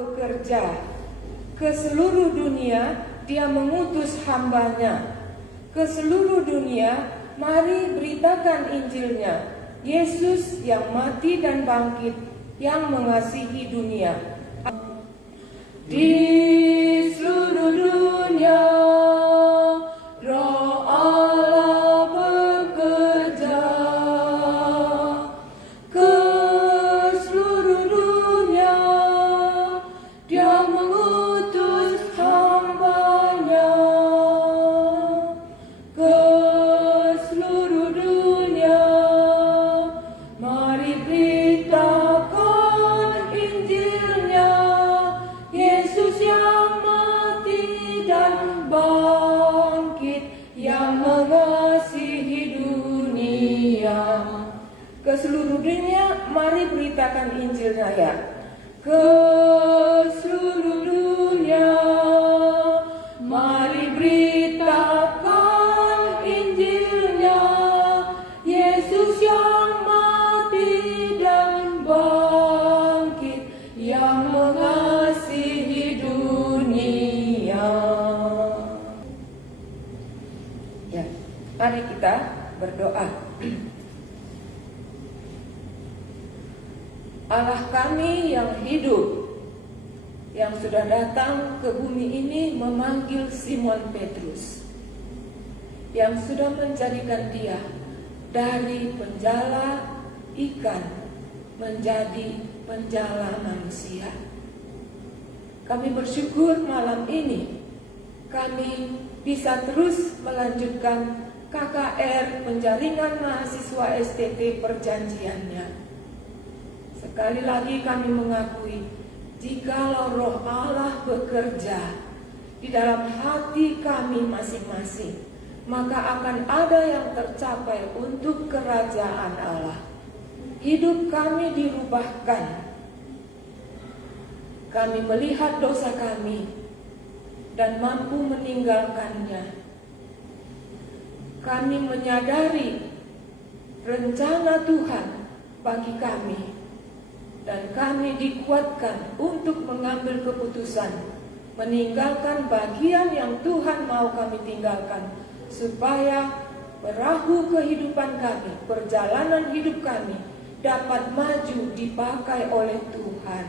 bekerja. Ke seluruh dunia Dia mengutus hamba-Nya. Ke seluruh dunia, mari beritakan Injil-Nya. Yesus yang mati dan bangkit, yang mengasihi dunia. Di seluruh dunia, Roh Allah bekerja. Ke seluruh dunia, Dia mengutus hamba-Nya. Ke seluruh dunia, mari beritakan Injil-Nya. Yesus yang mati dan bangkit, yang mengasihi dunia. Ke seluruh dunia, mari beritakan Injil-Nya ya. Ke seluruh dunia, mari beritakan Injil-Nya. Yesus yang mati dan bangkit, yang mengasihi dunia. Ya, mari kita berdoa. Allah kami yang hidup, yang sudah datang ke bumi ini memanggil Simon Petrus, yang sudah menjadikan dia dari penjala ikan menjadi penjala manusia. Kami bersyukur malam ini kami bisa terus melanjutkan KKR Penjaringan Mahasiswa STT Perjanjiannya. Sekali lagi kami mengakui, jikalau Roh Allah bekerja di dalam hati kami masing-masing, maka akan ada yang tercapai untuk kerajaan Allah. Hidup kami dirubahkan. Kami melihat dosa kami dan mampu meninggalkannya. Kami menyadari rencana Tuhan bagi kami, dan kami dikuatkan untuk mengambil keputusan meninggalkan bagian yang Tuhan mau kami tinggalkan, supaya perahu kehidupan kami, perjalanan hidup kami dapat maju dipakai oleh Tuhan.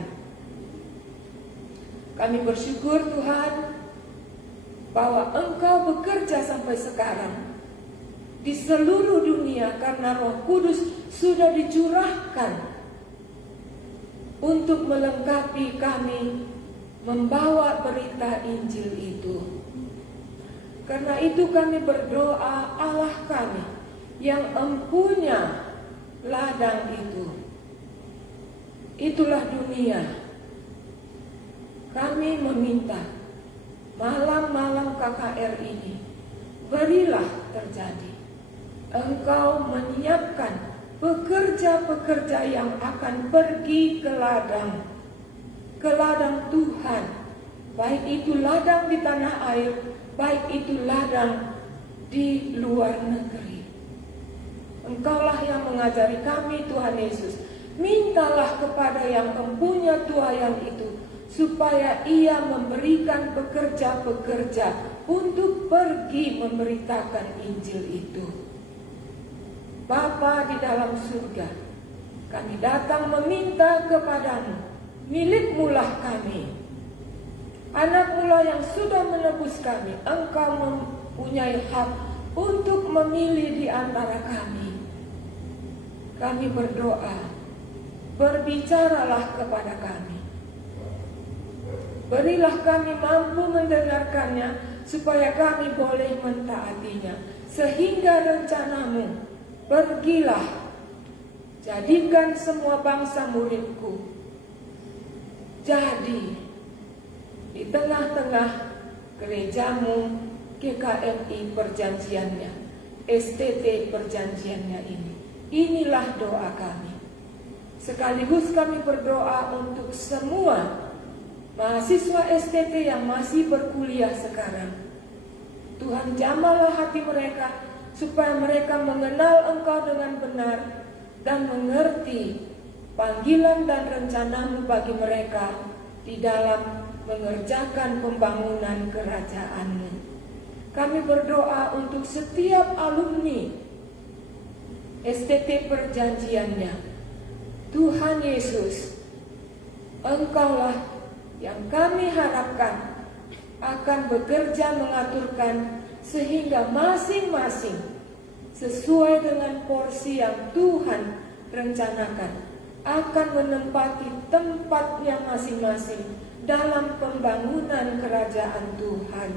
Kami bersyukur Tuhan bahwa Engkau bekerja sampai sekarang di seluruh dunia, karena Roh Kudus sudah dicurahkan untuk melengkapi kami membawa berita Injil itu. Karena itu kami berdoa, Allah kami yang empunya ladang itu, itulah dunia. Kami meminta malam-malam KKR ini, berilah terjadi. Engkau menyiapkan pekerja-pekerja yang akan pergi ke ladang Tuhan, baik itu ladang di tanah air, baik itu ladang di luar negeri. Engkaulah yang mengajari kami Tuhan Yesus. Mintalah kepada yang empunya tuayan itu, supaya ia memberikan pekerja-pekerja untuk pergi memberitakan Injil itu. Bapa di dalam surga, kami datang meminta kepadamu, milikmulah kami, anak-Mu yang sudah menebus kami. Engkau mempunyai hak untuk memilih di antara kami. Kami berdoa, berbicaralah kepada kami. Berilah kami mampu mendengarkannya, supaya kami boleh mentaatinya. Sehingga rencana-Mu, pergilah, jadikan semua bangsa muridku. Jadi di tengah-tengah gereja-Mu, GKMI perjanjiannya, STT perjanjiannya ini. Inilah doa kami. Sekaligus kami berdoa untuk semua mahasiswa STT yang masih berkuliah sekarang. Tuhan jamahlah hati mereka, supaya mereka mengenal Engkau dengan benar dan mengerti panggilan dan rencana-Mu bagi mereka di dalam mengerjakan pembangunan kerajaan-Mu. Kami berdoa untuk setiap alumni STT Perjanjiannya. Tuhan Yesus, Engkaulah yang kami harapkan akan bekerja mengaturkan sehingga masing-masing sesuai dengan porsi yang Tuhan rencanakan akan menempati tempatnya masing-masing dalam pembangunan kerajaan Tuhan,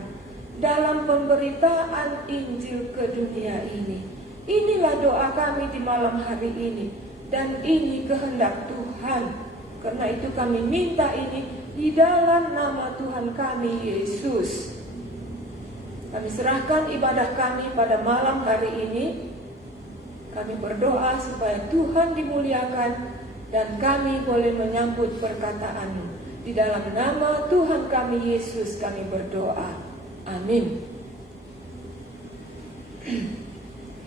dalam pemberitaan Injil ke dunia ini. Inilah doa kami di malam hari ini, dan ini kehendak Tuhan. Karena itu kami minta ini di dalam nama Tuhan kami Yesus. Kami serahkan ibadah kami pada malam hari ini. Kami berdoa supaya Tuhan dimuliakan dan kami boleh menyambut perkataan-Mu. Di dalam nama Tuhan kami Yesus kami berdoa. Amin.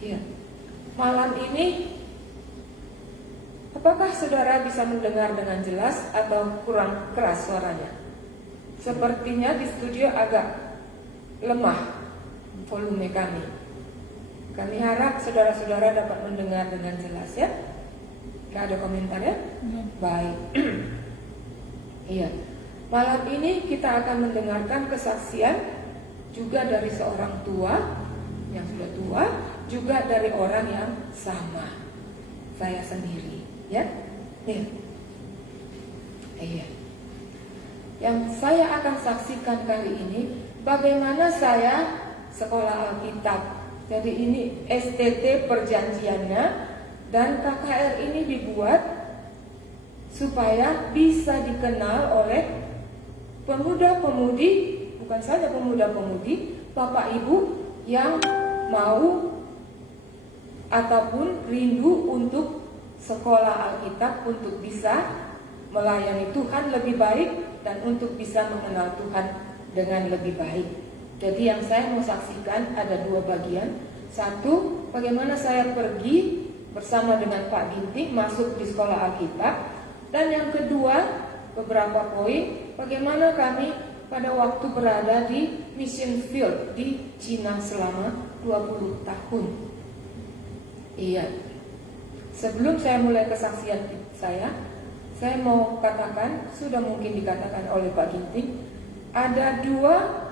Ya. Malam ini, apakah saudara bisa mendengar dengan jelas atau kurang keras suaranya? Sepertinya di studio agak lemah volume kami. Kami harap saudara-saudara dapat mendengar dengan jelas ya. Gak ada komentar ya? Baik. Iya. Malam ini kita akan mendengarkan kesaksian juga dari seorang tua yang sudah tua, juga dari orang yang sama. Saya sendiri, ya. Nih. Iya. Yang saya akan saksikan kali ini bagaimana saya sekolah Alkitab. Jadi ini STT Perjanjiannya, dan KKR ini dibuat supaya bisa dikenal oleh pemuda-pemudi, bukan saja pemuda-pemudi, Bapak Ibu yang mau ataupun rindu untuk sekolah Alkitab, untuk bisa melayani Tuhan lebih baik dan untuk bisa mengenal Tuhan dengan lebih baik. Jadi yang saya mau saksikan ada dua bagian. Satu, bagaimana saya pergi bersama dengan Pak Ginting masuk di sekolah Alkitab. Dan yang kedua, beberapa poin bagaimana kami pada waktu berada di mission field di Cina selama 20 tahun. Iya. Sebelum saya mulai kesaksian saya mau katakan, sudah mungkin dikatakan oleh Pak Ginting, ada dua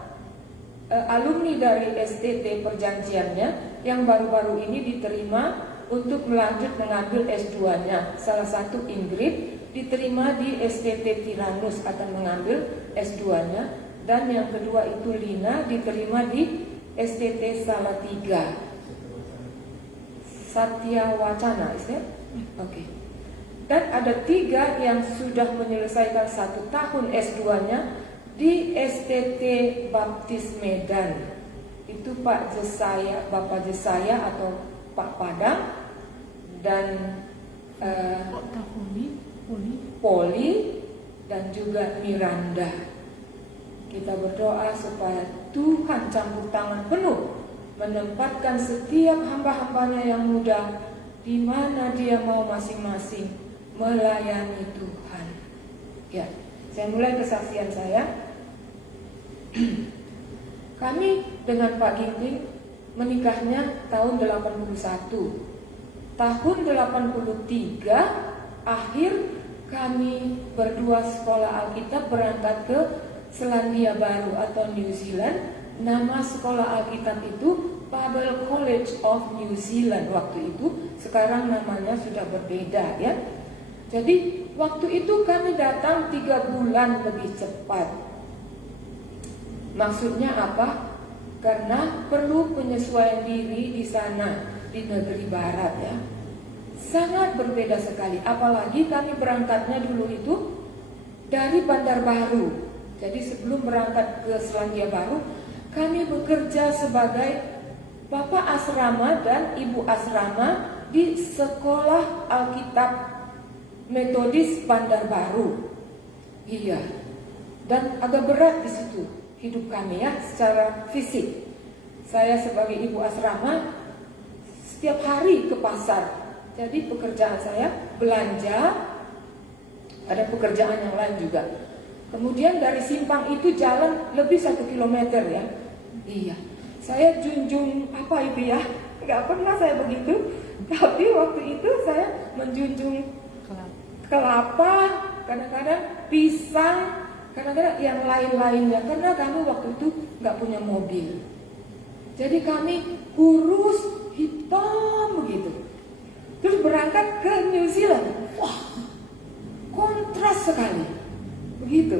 alumni dari STT Perjanjiannya yang baru-baru ini diterima untuk melanjut mengambil S2-nya. Salah satu Ingrid diterima di STT Tiranus akan mengambil S2-nya, dan yang kedua itu Lina diterima di STT Salatiga. Satya Wacana, Oke. Dan ada 3 yang sudah menyelesaikan 1 tahun S2-nya di STT Baptis Medan. Itu Pak Jesaya, Bapak Jesaya atau Pak Padang, dan Poli dan juga Miranda. Kita berdoa supaya Tuhan campur tangan penuh menempatkan setiap hamba-hambanya yang muda di mana dia mau masing-masing melayani Tuhan. Ya, saya mulai kesaksian saya. Kami dengan Pak Ginting menikahnya tahun 81. Tahun 83 akhir kami berdua sekolah Alkitab berangkat ke Selandia Baru atau New Zealand. Nama sekolah Alkitab itu Bible College of New Zealand waktu itu. Sekarang namanya sudah berbeda ya. Jadi waktu itu kami datang 3 bulan lebih cepat. Maksudnya apa? Karena perlu penyesuaian diri di sana, di negeri barat ya. Sangat berbeda sekali. Apalagi kami berangkatnya dulu itu dari Bandar Baru. Jadi sebelum berangkat ke Selandia Baru, kami bekerja sebagai Bapak Asrama dan Ibu Asrama di Sekolah Alkitab Metodis Bandar Baru. Iya. Dan agak berat di situ hidup kami ya, secara fisik. Saya sebagai Ibu Asrama setiap hari ke pasar. Jadi pekerjaan saya belanja, ada pekerjaan yang lain juga. Kemudian dari simpang itu jalan lebih 1 kilometer ya. Iya, saya junjung apa itu ya? Nggak pernah saya begitu. Tapi waktu itu saya menjunjung kelapa, kadang-kadang pisang, kadang-kadang yang lain-lainnya. Karena kami waktu itu nggak punya mobil. Jadi kami kurus, hitam begitu. Terus berangkat ke New Zealand. Wah, kontras sekali. Begitu.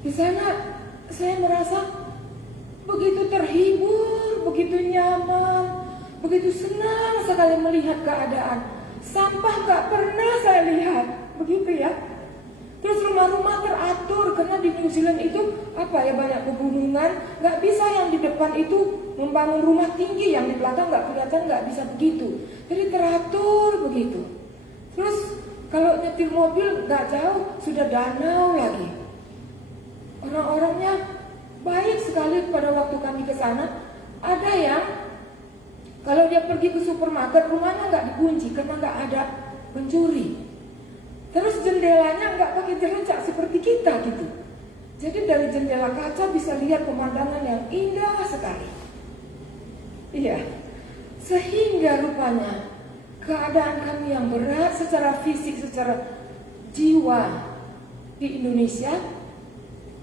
Di sana saya merasa begitu terhibur, begitu nyaman, begitu senang sekali melihat keadaan. Sampah gak pernah saya lihat, begitu ya. Terus rumah-rumah teratur, karena di New Zealand itu banyak pegunungan, gak bisa yang di depan itu membangun rumah tinggi, yang di belakang gak kelihatan, gak bisa begitu. Jadi teratur begitu. Terus kalau nyetir mobil gak jauh sudah danau lagi. Orang-orangnya baik sekali pada waktu kami ke sana. Ada yang kalau dia pergi ke supermarket rumahnya nggak dikunci karena nggak ada pencuri. Terus jendelanya nggak pakai jeruncak seperti kita gitu. Jadi dari jendela kaca bisa lihat pemandangan yang indah sekali. Iya. Sehingga rupanya keadaan kami yang berat secara fisik, secara jiwa di Indonesia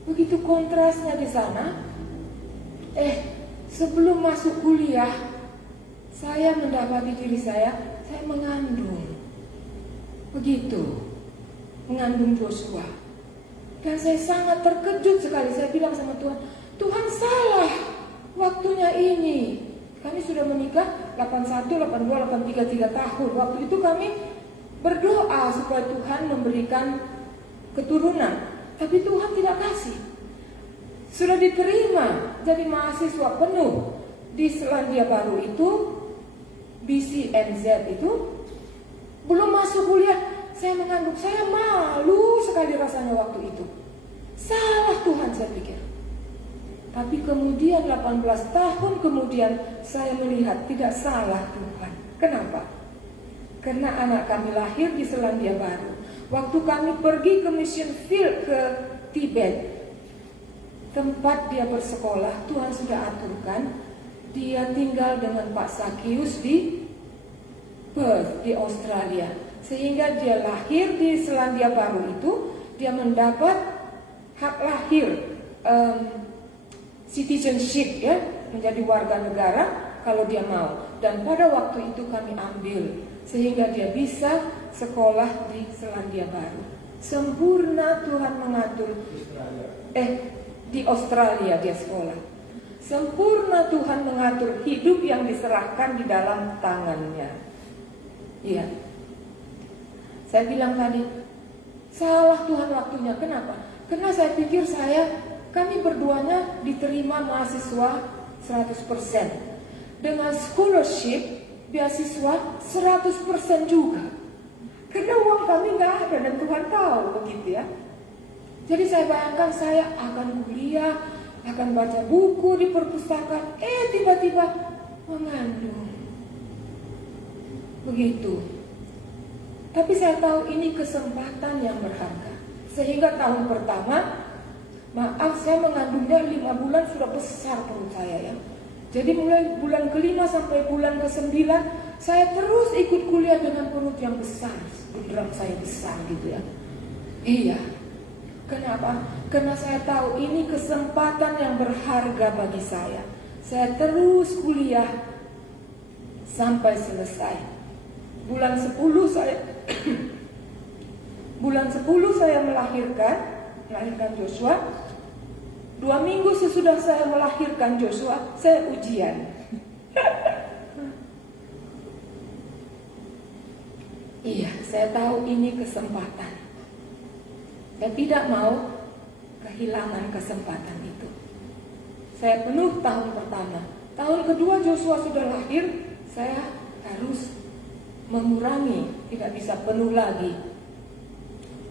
begitu kontrasnya di sana. Sebelum masuk kuliah, saya mendapati diri saya mengandung. Begitu. Mengandung Joshua. Dan saya sangat terkejut sekali. Saya bilang sama Tuhan, Tuhan salah waktunya ini. Kami sudah menikah 81, 82, 83 tahun. Waktu itu kami berdoa supaya Tuhan memberikan keturunan. Tapi Tuhan tidak kasih. Sudah diterima jadi mahasiswa penuh di Selandia Baru itu, BCNZ itu, belum masuk kuliah. Saya mengandung, saya malu sekali rasanya waktu itu. Salah Tuhan saya pikir. Tapi kemudian 18 tahun kemudian saya melihat tidak salah Tuhan. Kenapa? Karena anak kami lahir di Selandia Baru. Waktu kami pergi ke mission field ke Tibet, tempat dia bersekolah, Tuhan sudah aturkan dia tinggal dengan Pak Sakius di Perth, di Australia. Sehingga dia lahir di Selandia Baru itu, dia mendapat hak lahir, citizenship ya, menjadi warga negara kalau dia mau. Dan pada waktu itu kami ambil, sehingga dia bisa sekolah di Selandia Baru. Sempurna Tuhan mengatur. Di Australia dia sekolah. Sempurna Tuhan mengatur hidup yang diserahkan di dalam tangannya. Iya. Saya bilang tadi, salah Tuhan waktunya. Kenapa? Karena saya pikir kami berduanya diterima mahasiswa 100%. Dengan scholarship, beasiswa 100% juga. Karena uang kami nggak ada dan Tuhan tahu begitu ya. Jadi saya bayangkan saya akan kuliah, akan baca buku di perpustakaan, tiba-tiba mengandung. Begitu. Tapi saya tahu ini kesempatan yang berharga. Sehingga tahun pertama, saya mengandungnya 5 bulan sudah besar perut saya ya. Jadi mulai bulan ke-5 sampai bulan ke-9, saya terus ikut kuliah dengan perut yang besar. Beneran saya besar gitu ya. Iya. Kenapa? Karena saya tahu ini kesempatan yang berharga bagi saya. Saya terus kuliah sampai selesai. Bulan 10 saya melahirkan Joshua. 2 minggu sesudah saya melahirkan Joshua, saya ujian. Iya, saya tahu ini kesempatan. Dan tidak mau kehilangan kesempatan itu. Saya penuh tahun pertama. Tahun kedua Joshua sudah lahir, saya harus mengurangi, tidak bisa penuh lagi.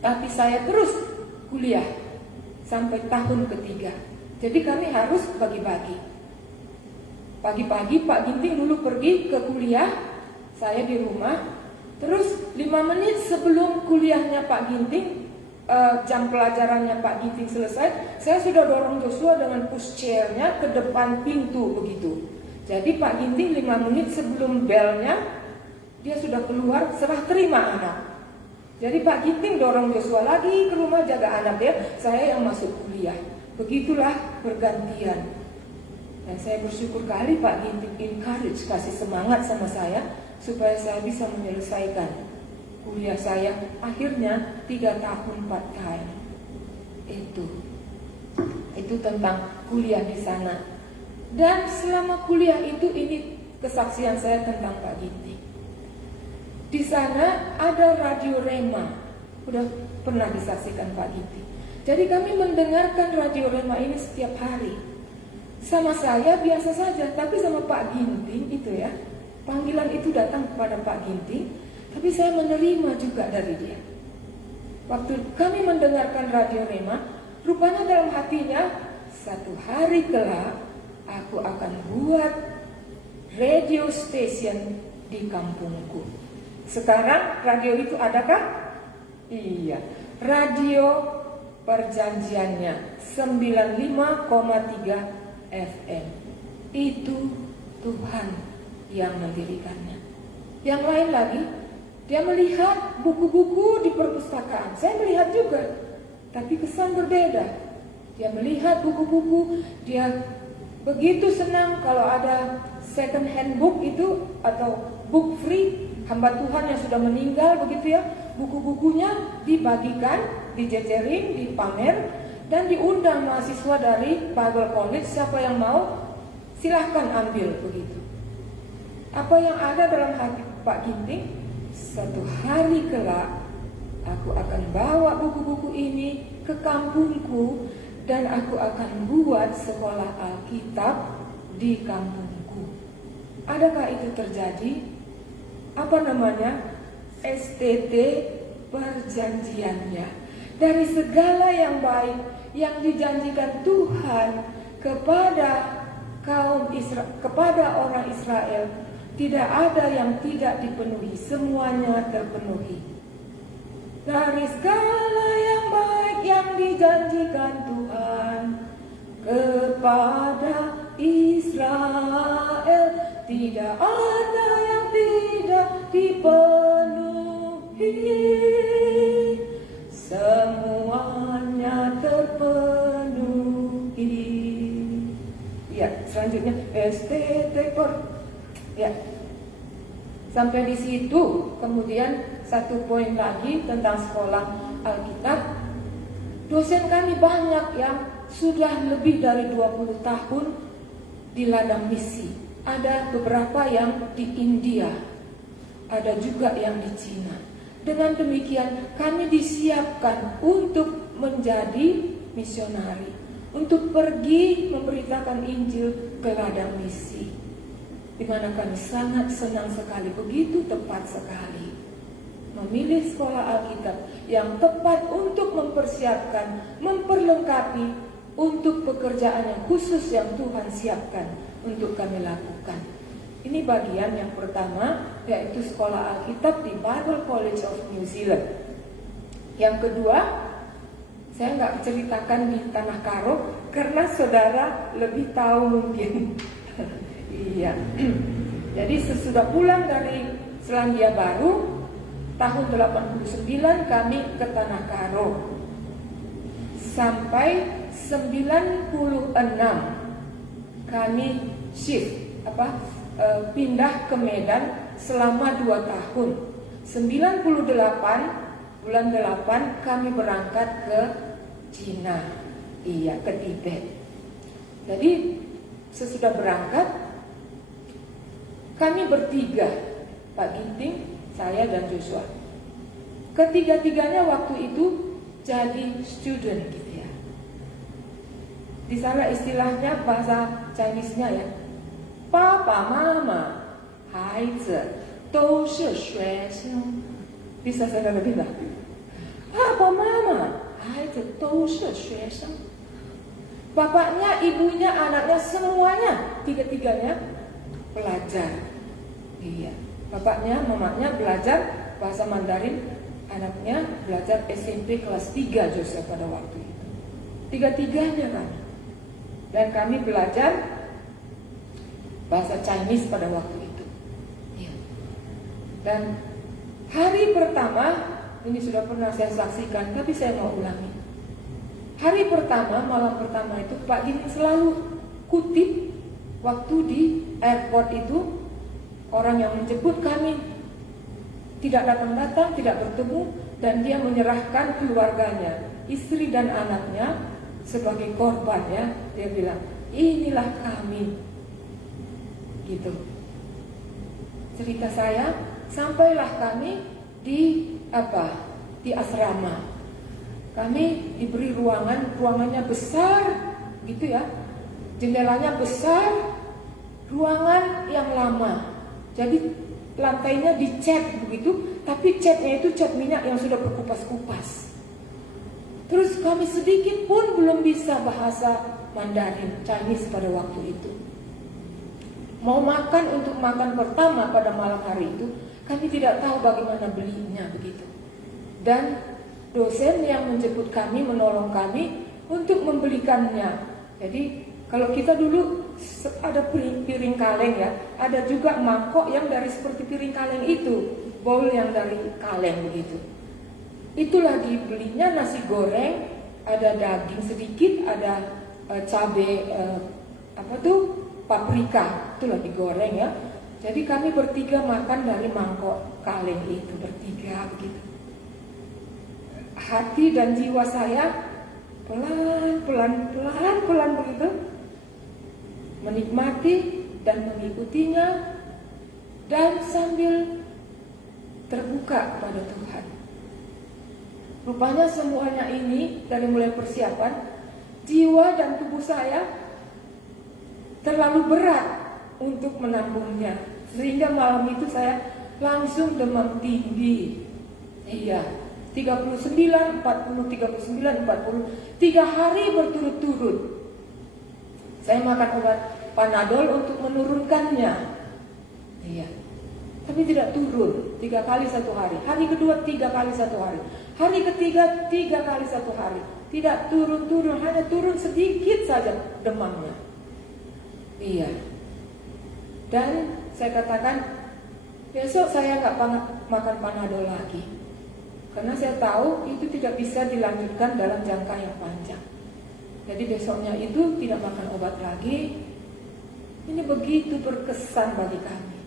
Tapi saya terus kuliah sampai tahun ketiga. Jadi kami harus bagi-bagi. Pagi-pagi Pak Ginting dulu pergi ke kuliah, saya di rumah. Terus 5 menit sebelum kuliahnya Pak Ginting, jam pelajarannya Pak Ginting selesai, saya sudah dorong Joshua dengan pushchair-nya ke depan pintu begitu. Jadi Pak Ginting 5 menit sebelum belnya dia sudah keluar serah terima anak. Jadi Pak Ginting dorong Joshua lagi ke rumah jaga anak dia, saya yang masuk kuliah. Begitulah bergantian. Dan saya bersyukur kali Pak Ginting encourage, kasih semangat sama saya supaya saya bisa menyelesaikan kuliah saya. Akhirnya 3 tahun part-time. Itu tentang kuliah di sana. Dan selama kuliah itu, ini kesaksian saya tentang Pak Ginting. Di sana ada Radio Rema. Udah pernah disaksikan Pak Ginting. Jadi kami mendengarkan Radio Rema ini setiap hari. Sama saya biasa saja, tapi sama Pak Ginting itu ya, panggilan itu datang kepada Pak Ginting, tapi saya menerima juga dari dia. Waktu kami mendengarkan Radio Rema, rupanya dalam hatinya, satu hari kelak aku akan buat radio station di kampungku. Sekarang radio itu adakah? Iya, radio perjanjiannya 95,3 FM. Itu Tuhan yang mendirikannya. Yang lain lagi, dia melihat buku-buku di perpustakaan. Saya melihat juga, tapi kesan berbeda. Dia melihat buku-buku, dia begitu senang kalau ada second hand book itu atau book free. Hamba Tuhan yang sudah meninggal begitu ya, buku-bukunya dibagikan, dijejerin, dipamer, dan diundang mahasiswa dari Bible College, siapa yang mau silahkan ambil begitu. Apa yang ada dalam hati Pak Ginting? Satu hari kelak aku akan bawa buku-buku ini ke kampungku dan aku akan buat sekolah Alkitab di kampungku. Adakah itu terjadi? Apa namanya? STT perjanjiannya. Dari segala yang baik yang dijanjikan Tuhan kepada kaum Israel, kepada orang Israel, tidak ada yang tidak dipenuhi, semuanya terpenuhi. Dari segala yang baik yang dijanjikan Tuhan kepada Israel, tidak ada yang tidak dipenuhi. Semuanya terpenuhi. Ya, selanjutnya STT ya. Sampai di situ, kemudian satu poin lagi tentang sekolah Alkitab. Dosen kami banyak yang sudah lebih dari 20 tahun di ladang misi. Ada beberapa yang di India, ada juga yang di Cina. Dengan demikian kami disiapkan untuk menjadi misionari, untuk pergi memberitakan Injil ke ladang misi, di mana kami sangat senang sekali, begitu tepat sekali memilih sekolah Alkitab yang tepat untuk mempersiapkan, memperlengkapi untuk pekerjaan yang khusus yang Tuhan siapkan untuk kami lakukan. Ini bagian yang pertama, yaitu sekolah Alkitab di Bible College of New Zealand. Yang kedua, saya nggak ceritakan di Tanah Karo karena saudara lebih tahu mungkin. Iya. Jadi sesudah pulang dari Selandia Baru tahun 89 kami ke Tanah Karo. Sampai 96 kami shift pindah ke Medan selama 2 tahun. 98 bulan 8 kami berangkat ke Cina. Iya, ke Tibet. Jadi sesudah berangkat kami bertiga, Pak Ginting, saya dan Joshua. Ketiga-tiganya waktu itu jadi student gitu ya. Di sana istilahnya bahasa Chinese-nya ya. Papa, mama, 孩子都是学生. Bisa saudara bilang, Papa, mama, 孩子都是学生. Bapaknya, ibunya, anaknya, semuanya, tiga-tiganya pelajar. Iya, bapaknya, mamanya belajar bahasa Mandarin, anaknya belajar SMP kelas 3 Joshua pada waktu itu. Tiga-tiganya kan. Dan kami belajar bahasa Chinese pada waktu itu. Ya. Dan hari pertama, ini sudah pernah saya saksikan, tapi saya mau ulangi. Hari pertama, malam pertama itu Pak Ginting selalu kutip waktu di airport itu, orang yang menjemput kami tidak datang-datang, tidak bertemu, dan dia menyerahkan keluarganya, istri dan anaknya sebagai korban ya. Dia bilang, inilah kami. Gitu. Cerita saya, sampailah kami di asrama. Kami diberi ruangannya besar gitu ya. Jendelanya besar, ruangan yang lama. Jadi lantainya dicat begitu, tapi catnya itu cat minyak yang sudah berkupas-kupas. Terus kami sedikit pun belum bisa bahasa Mandarin, Chinese pada waktu itu. Mau makan untuk makan pertama pada malam hari itu, kami tidak tahu bagaimana belinya begitu. Dan dosen yang menjemput kami menolong kami untuk membelikannya. Jadi kalau kita dulu ada piring kaleng ya, ada juga mangkok yang dari seperti piring kaleng itu, bowl yang dari kaleng begitu. Itulah dibelinya nasi goreng, ada daging sedikit, ada cabai paprika, itulah digoreng ya. Jadi kami bertiga makan dari mangkok kaleng itu bertiga begitu. Hati dan jiwa saya pelan-pelan begitu menikmati dan mengikutinya dan sambil terbuka pada Tuhan. Rupanya semuanya ini dari mulai persiapan, jiwa dan tubuh saya terlalu berat untuk menampungnya, sehingga malam itu saya langsung demam tinggi. Iya, 39, 40, 39, 40, 3 hari berturut-turut. Saya makan obat Panadol untuk menurunkannya. Iya, tapi tidak turun. 3 kali 1 hari. Hari kedua 3 kali 1 hari. Hari ketiga 3 kali 1 hari. Tidak turun-turun, hanya turun sedikit saja demamnya. Iya. Dan saya katakan, besok saya nggak makan Panadol lagi. Karena saya tahu itu tidak bisa dilanjutkan dalam jangka yang panjang. Jadi besoknya itu tidak makan obat lagi. Ini begitu berkesan bagi kami.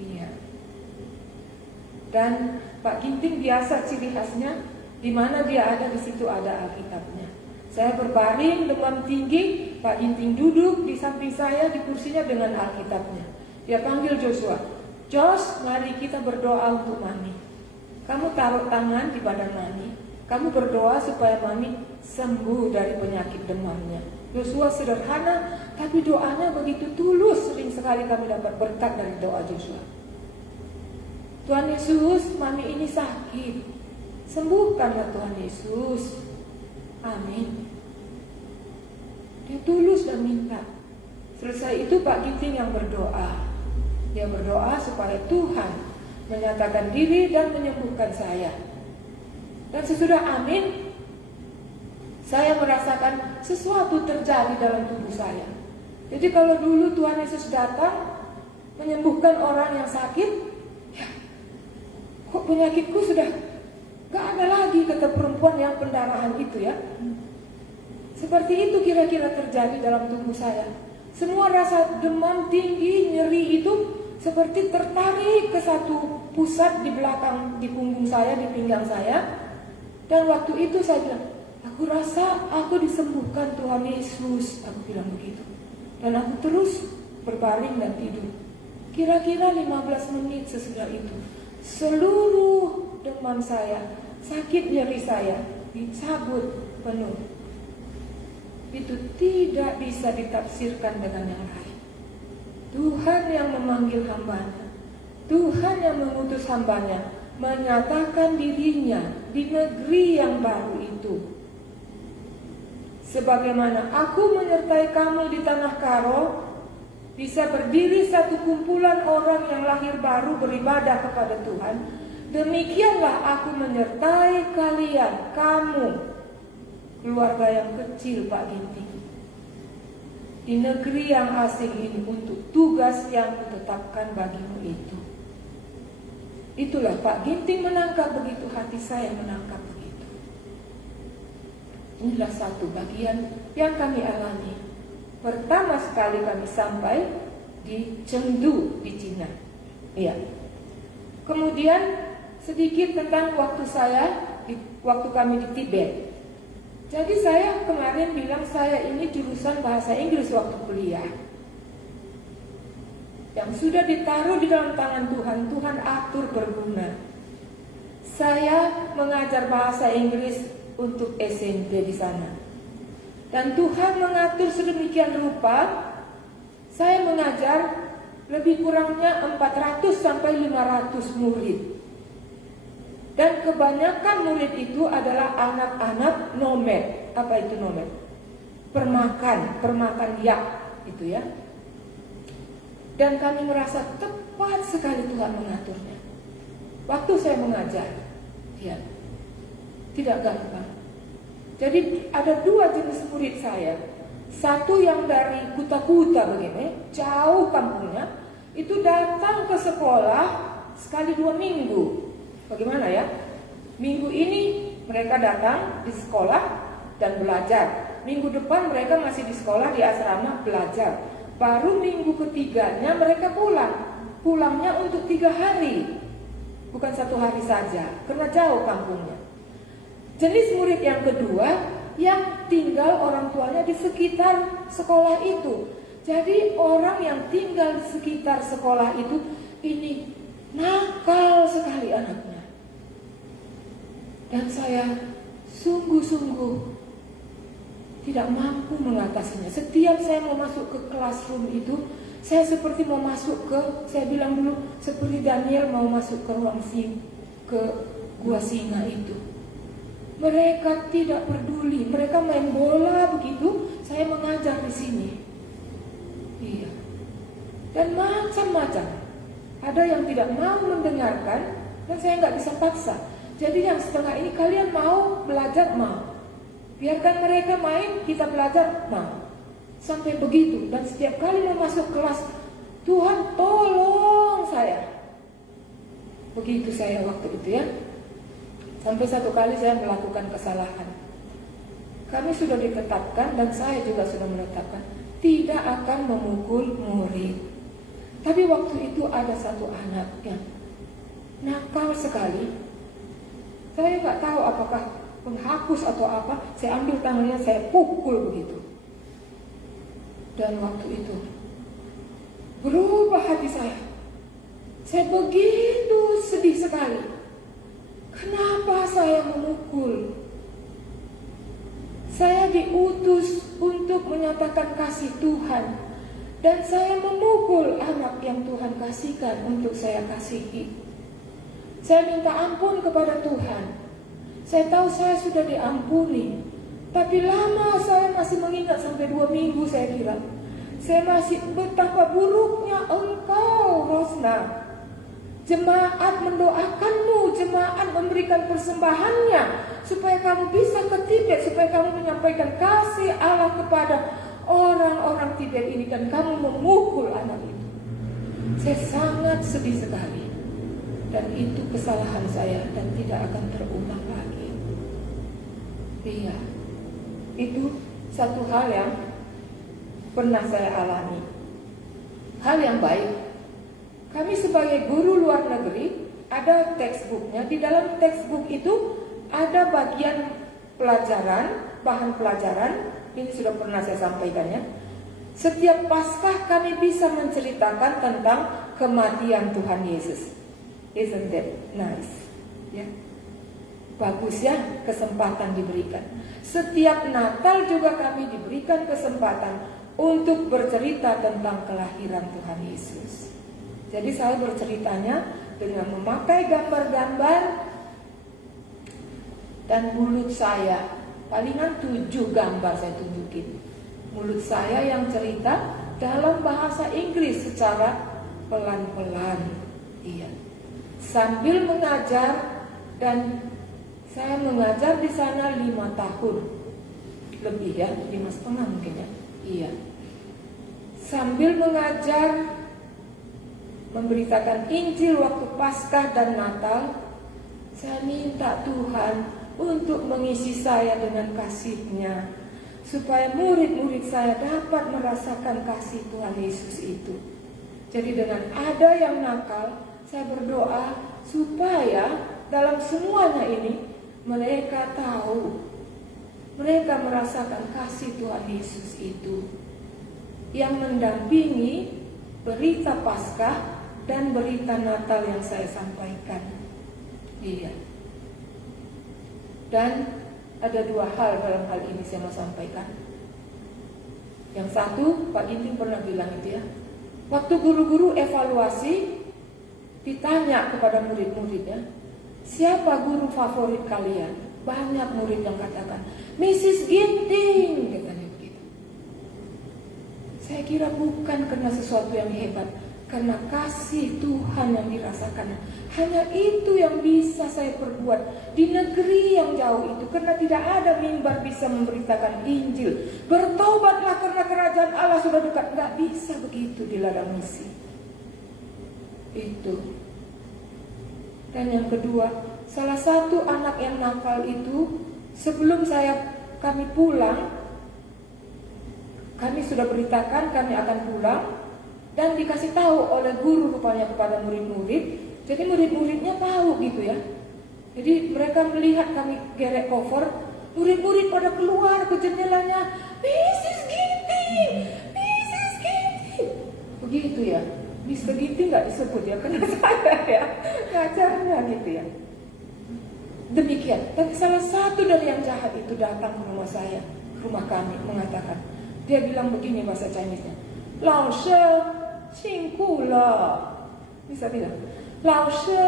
Iya. Dan Pak Ginting biasa ciri khasnya, di mana dia ada di situ ada Alkitabnya. Saya berbaring demam tinggi, Pak Ginting duduk di samping saya di kursinya dengan Alkitabnya. Dia panggil Joshua, "Josh, mari kita berdoa untuk Mami. Kamu taruh tangan di badan Mami. Kamu berdoa supaya Mami sembuh dari penyakit demamnya." Joshua sederhana, tapi doanya begitu tulus. Sering sekali kami dapat berkat dari doa Joshua. Tuhan Yesus, Mami ini sakit. Sembuhkanlah Tuhan Yesus. Amin. Dia tulus dan minta. Selesai itu Pak Ginting yang berdoa. Dia berdoa supaya Tuhan menyatakan diri dan menyembuhkan saya. Dan sesudah amin, saya merasakan sesuatu terjadi dalam tubuh saya. Jadi kalau dulu Tuhan Yesus datang menyembuhkan orang yang sakit, ya, kok penyakitku sudah gak ada lagi, kata perempuan yang pendarahan itu ya. Seperti itu kira-kira terjadi dalam tubuh saya. Semua rasa demam tinggi, nyeri itu seperti tertarik ke satu pusat di belakang, di punggung saya, di pinggang saya. Dan waktu itu saya bilang, aku rasa aku disembuhkan Tuhan Yesus. Aku bilang begitu. Dan aku terus berbaring dan tidur. Kira-kira 15 menit sesudah itu, seluruh demam saya, sakit nyeri saya dicabut penuh. Itu tidak bisa ditafsirkan dengan yang lain. Tuhan yang memanggil hambanya, Tuhan yang mengutus hambanya, menyatakan dirinya di negeri yang baru itu. Sebagaimana aku menyertai kamu di tanah Karo, bisa berdiri satu kumpulan orang yang lahir baru beribadah kepada Tuhan. Demikianlah aku menyertai kalian, kamu, keluarga yang kecil Pak Ginting, di negeri yang asing ini untuk tugas yang kutetapkan bagimu itu. Itulah Pak Ginting menangkap begitu, hati saya menangkap begitu. Inilah satu bagian yang kami alami. Pertama sekali kami sampai di Chengdu di Cina. Iya. Kemudian sedikit tentang waktu kami di Tibet. Jadi saya kemarin bilang saya ini jurusan bahasa Inggris waktu kuliah, yang sudah ditaruh di dalam tangan Tuhan, Tuhan atur berguna. Saya mengajar bahasa Inggris untuk SMP di sana, dan Tuhan mengatur sedemikian rupa, saya mengajar lebih kurangnya 400 sampai 500 murid. Dan kebanyakan murid itu adalah anak-anak nomad. Apa itu nomad? Permakan yak itu ya. Dan kami merasa tepat sekali Tuhan mengaturnya. Waktu saya mengajar, ya, tidak gampang. Jadi ada dua jenis murid saya. Satu yang dari Kuta-Kuta begini, jauh kampungnya, itu datang ke sekolah sekali 2 minggu. Bagaimana ya? Minggu ini mereka datang di sekolah dan belajar. Minggu depan mereka masih di sekolah di asrama belajar. Baru minggu ketiganya mereka pulang. Pulangnya untuk 3 hari, bukan 1 hari saja, karena jauh kampungnya. Jenis murid yang kedua yang tinggal orang tuanya di sekitar sekolah itu. Jadi orang yang tinggal di sekitar sekolah itu ini nakal sekali anaknya. Dan saya sungguh-sungguh tidak mampu mengatasinya. Setiap saya mau masuk ke classroom itu, saya seperti mau masuk ke, saya bilang dulu, seperti Daniel mau masuk ke ruang ke gua singa itu. Mereka tidak peduli, mereka main bola begitu, saya mengajar di sini. Iya. Dan macam-macam. Ada yang tidak mau mendengarkan, dan saya nggak bisa paksa. Jadi yang setengah ini kalian mau belajar, mau. Biarkan mereka main, kita belajar, mau. Sampai begitu. Dan setiap kali mau masuk kelas, Tuhan tolong saya. Begitu saya waktu itu ya. Sampai satu kali saya melakukan kesalahan. Kami sudah ditetapkan dan saya juga sudah menetapkan tidak akan memukul murid. Tapi waktu itu ada satu anak yang nakal sekali. Saya nggak tahu apakah penghapus atau apa. Saya ambil tangannya, saya pukul begitu. Dan waktu itu berubah hati saya. Saya begitu sedih sekali. Kenapa saya memukul? Saya diutus untuk menyatakan kasih Tuhan, dan saya memukul anak yang Tuhan kasihkan untuk saya kasihi. Saya minta ampun kepada Tuhan. Saya tahu saya sudah diampuni, tapi lama saya masih mengingat sampai 2 minggu saya kira. Saya masih betapa buruknya engkau, Rosna. Jemaat mendoakanmu, jemaat memberikan persembahannya supaya kamu bisa ke Tibet, supaya kamu menyampaikan kasih Allah kepada orang-orang Tibet ini, dan kamu memukul anak itu. Saya sangat sedih sekali. Dan itu kesalahan saya dan tidak akan terulang lagi. Iya, itu satu hal yang pernah saya alami. Hal yang baik. Kami sebagai guru luar negeri, ada textbooknya. Di dalam textbook itu ada bagian pelajaran, bahan pelajaran. Ini sudah pernah saya sampaikannya. Setiap Paskah kami bisa menceritakan tentang kematian Tuhan Yesus. Isn't that nice? Ya. Bagus ya, kesempatan diberikan. Setiap Natal juga kami diberikan kesempatan untuk bercerita tentang kelahiran Tuhan Yesus. Jadi saya berceritanya dengan memakai gambar-gambar dan mulut saya. Palingan 7 gambar saya tunjukin. Mulut saya yang cerita dalam bahasa Inggris secara pelan-pelan. Iya. sambil mengajar, dan saya mengajar di sana 5 tahun lebih ya, 5,5 mungkin ya. Iya. Sambil mengajar, memberitakan Injil waktu Paskah dan Natal, saya minta Tuhan untuk mengisi saya dengan kasih-Nya, supaya murid-murid saya dapat merasakan kasih Tuhan Yesus itu. Jadi dengan ada yang nakal, saya berdoa supaya dalam semuanya ini mereka tahu, mereka merasakan kasih Tuhan Yesus itu yang mendampingi berita Paskah dan berita Natal yang saya sampaikan. Iya. Dan ada 2 hal dalam hal ini saya mau sampaikan. Yang satu, Pak Ginting pernah bilang itu ya, waktu guru-guru evaluasi ditanya kepada murid-muridnya, siapa guru favorit kalian? Banyak murid yang katakan, Mrs. Ginting, katanya begitu. Saya kira bukan karena sesuatu yang hebat, karena kasih Tuhan yang dirasakan. Hanya itu yang bisa saya perbuat di negeri yang jauh itu, karena tidak ada mimbar bisa memberitakan Injil. Bertobatlah karena kerajaan Allah sudah dekat. Nggak bisa begitu di ladang misi. Itu. Dan yang kedua, salah satu anak yang nakal itu, sebelum kami pulang, kami sudah beritakan kami akan pulang, dan dikasih tahu oleh guru rupanya kepada murid-murid. Jadi murid-muridnya tahu gitu ya. Jadi mereka melihat kami gerek cover, murid-murid pada keluar ke jendelanya, Mrs. Ginting, Mrs. Ginting. Begitu ya. Mr. Ginting nggak disebut ya, karena saya ya ngajarnya gitu ya. Demikian. Dan salah satu dari yang jahat itu datang ke rumah saya, ke rumah kami, mengatakan, dia bilang begini bahasa Chinese-nya, Lao She, 辛苦了. Bisa bilang, Lao She,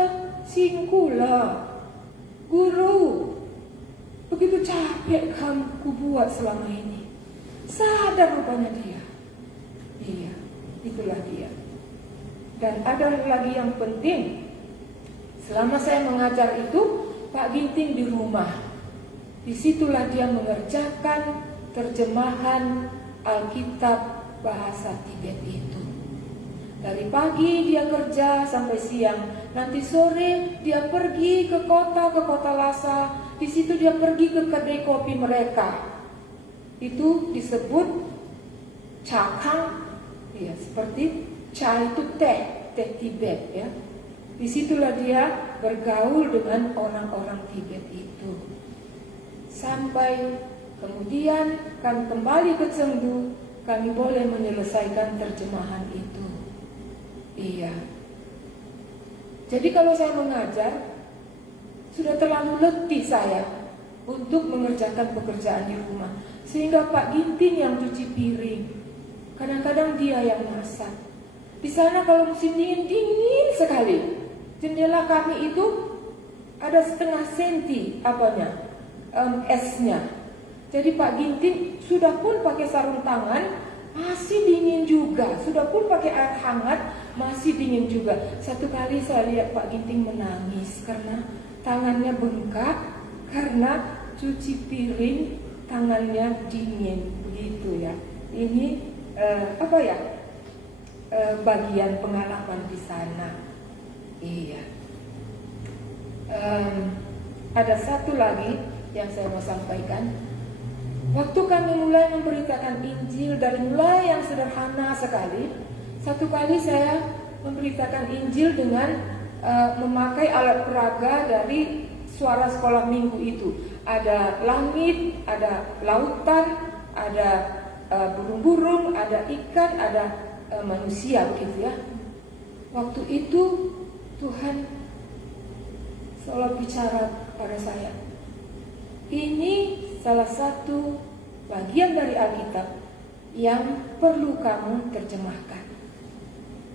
辛苦了. Guru, begitu capek kamu buat selama ini. Sadar rupanya dia. Iya, itulah dia. Dan ada lagi yang penting. Selama saya mengajar itu, Pak Ginting di rumah. Disitulah dia mengerjakan terjemahan Alkitab bahasa Tibet itu. Dari pagi dia kerja sampai siang. Nanti sore dia pergi ke kota Lhasa. Di situ dia pergi ke kedai kopi mereka. Itu disebut cakang. Ya, seperti cha itu teh Tibet ya. Disitulah dia bergaul dengan orang-orang Tibet itu. Sampai kemudian kami kembali ke Chengdu, kami boleh menyelesaikan terjemahan itu. Iya. Jadi kalau saya mengajar, sudah terlalu letih saya untuk mengerjakan pekerjaan di rumah. Sehingga Pak Ginting yang cuci piring, kadang-kadang dia yang masak. Di sana kalau musim dingin sekali. Jendela kami itu ada 0,5 senti esnya. Jadi Pak Ginting sudah pun pakai sarung tangan, masih dingin juga. Sudah pun pakai air hangat, masih dingin juga. Satu kali saya lihat Pak Ginting menangis karena tangannya bengkak, karena cuci piring tangannya dingin. Begitu ya. Ini bagian pengalaman di sana. Iya. Ada satu lagi yang saya mau sampaikan. Waktu kami mulai memberitakan Injil dari mulai yang sederhana sekali, satu kali saya memberitakan Injil dengan memakai alat peraga dari suara sekolah minggu itu. Ada langit, ada lautan, ada burung-burung, ada ikan, ada manusia begitu ya. Waktu itu Tuhan seolah bicara pada saya. Ini salah satu bagian dari Alkitab yang perlu kamu terjemahkan.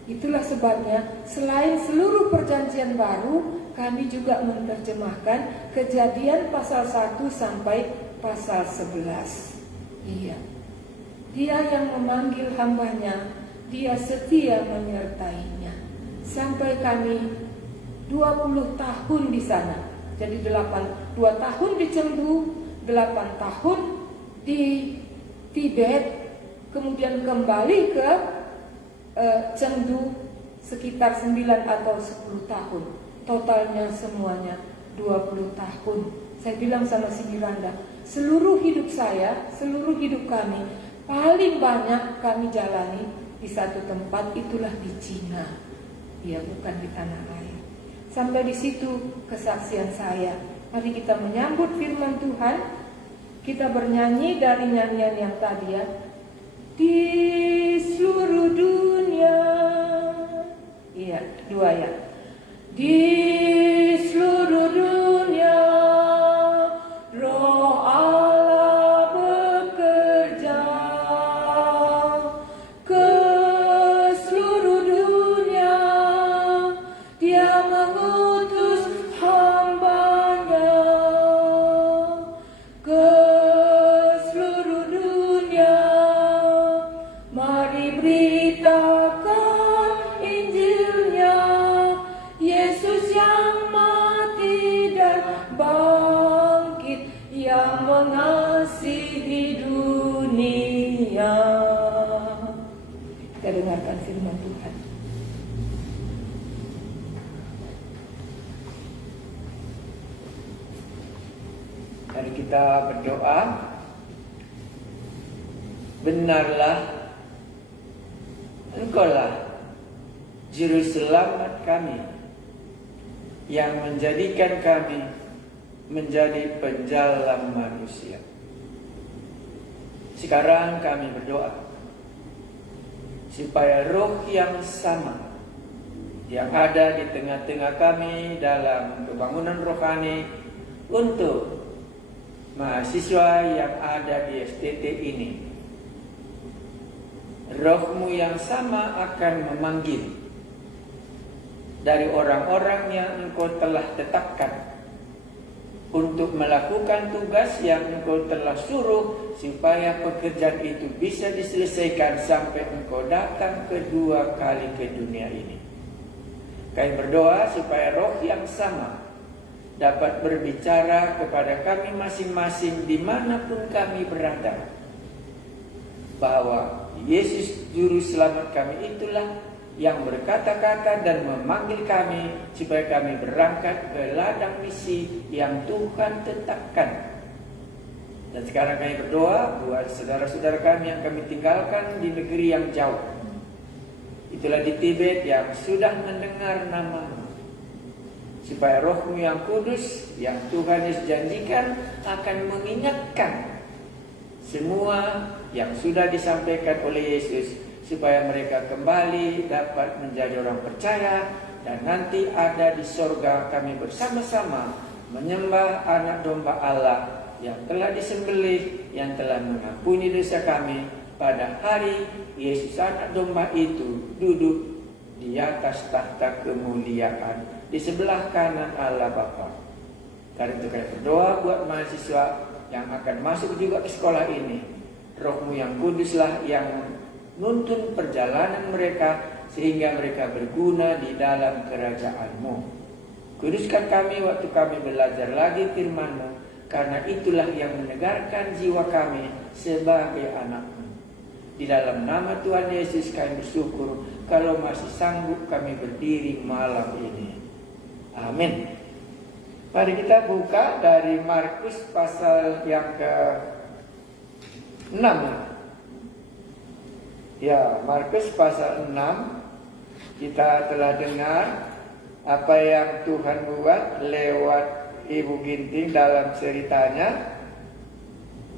Itulah sebabnya selain seluruh perjanjian baru, kami juga menerjemahkan Kejadian pasal 1 sampai pasal 11. Iya. Dia yang memanggil hambanya, dia setia menyertainya. Sampai kami 20 tahun di sana. Jadi 2 tahun di Chengdu, 8 tahun di Tibet, kemudian kembali ke Chengdu sekitar 9 atau 10 tahun. Totalnya semuanya 20 tahun. Saya bilang sama si Miranda, seluruh hidup saya, seluruh hidup kami, paling banyak kami jalani di satu tempat, itulah di Cina. Ya, bukan di tanah air. Sampai di situ kesaksian saya. Mari kita menyambut firman Tuhan. Kita bernyanyi dari nyanyian yang tadi ya. Di seluruh dunia. Iya, 2 ya. Di seluruh dunia Roh Allah bekerja, ke seluruh dunia Dia mengutus hamba-Nya, ke seluruh dunia mari beritakan Injil-Nya, Yesus yang mati dan bangkit, yang mengasihi dunia. Kita dengarkan firman Tuhan. Mari kita berdoa. Benarlah Engkaulah Juru Selamat kami, yang menjadikan kami menjadi penjalan manusia. Sekarang kami berdoa supaya roh yang sama yang ada di tengah-tengah kami dalam kebangunan rohani untuk mahasiswa yang ada di STT ini, roh-Mu yang sama akan memanggil dari orang-orang yang Engkau telah tetapkan untuk melakukan tugas yang Engkau telah suruh, supaya pekerjaan itu bisa diselesaikan sampai Engkau datang kedua kali ke dunia ini. Kami berdoa supaya roh yang sama dapat berbicara kepada kami masing-masing dimanapun kami berada, bahwa Yesus Juru Selamat kami itulah yang berkata-kata dan memanggil kami supaya kami berangkat ke ladang misi yang Tuhan tetapkan. Dan sekarang kami berdoa buat saudara-saudara kami yang kami tinggalkan di negeri yang jauh, itulah di Tibet, yang sudah mendengar nama-Mu, supaya roh-Mu yang kudus yang Tuhan Yesus janjikan akan mengingatkan semua yang sudah disampaikan oleh Yesus, supaya mereka kembali dapat menjadi orang percaya, dan nanti ada di sorga kami bersama-sama menyembah anak domba Allah yang telah disembelih, yang telah mengampuni dosa kami. Pada hari Yesus anak domba itu duduk di atas tahta kemuliaan di sebelah kanan Allah Bapa. Karena itu kami berdoa buat mahasiswa yang akan masuk juga ke sekolah ini. Roh-Mu yang kuduslah yang nuntun perjalanan mereka, sehingga mereka berguna di dalam kerajaan-Mu. Kuduskan kami waktu kami belajar lagi firman-Mu, karena itulah yang menegarkan jiwa kami sebagai anak-Mu. Di dalam nama Tuhan Yesus kami bersyukur, kalau masih sanggup kami berdiri malam ini. Amin. Mari kita buka dari Markus pasal yang ke-6. Ya, Markus pasal 6. Kita telah dengar apa yang Tuhan buat lewat Ibu Ginting dalam ceritanya,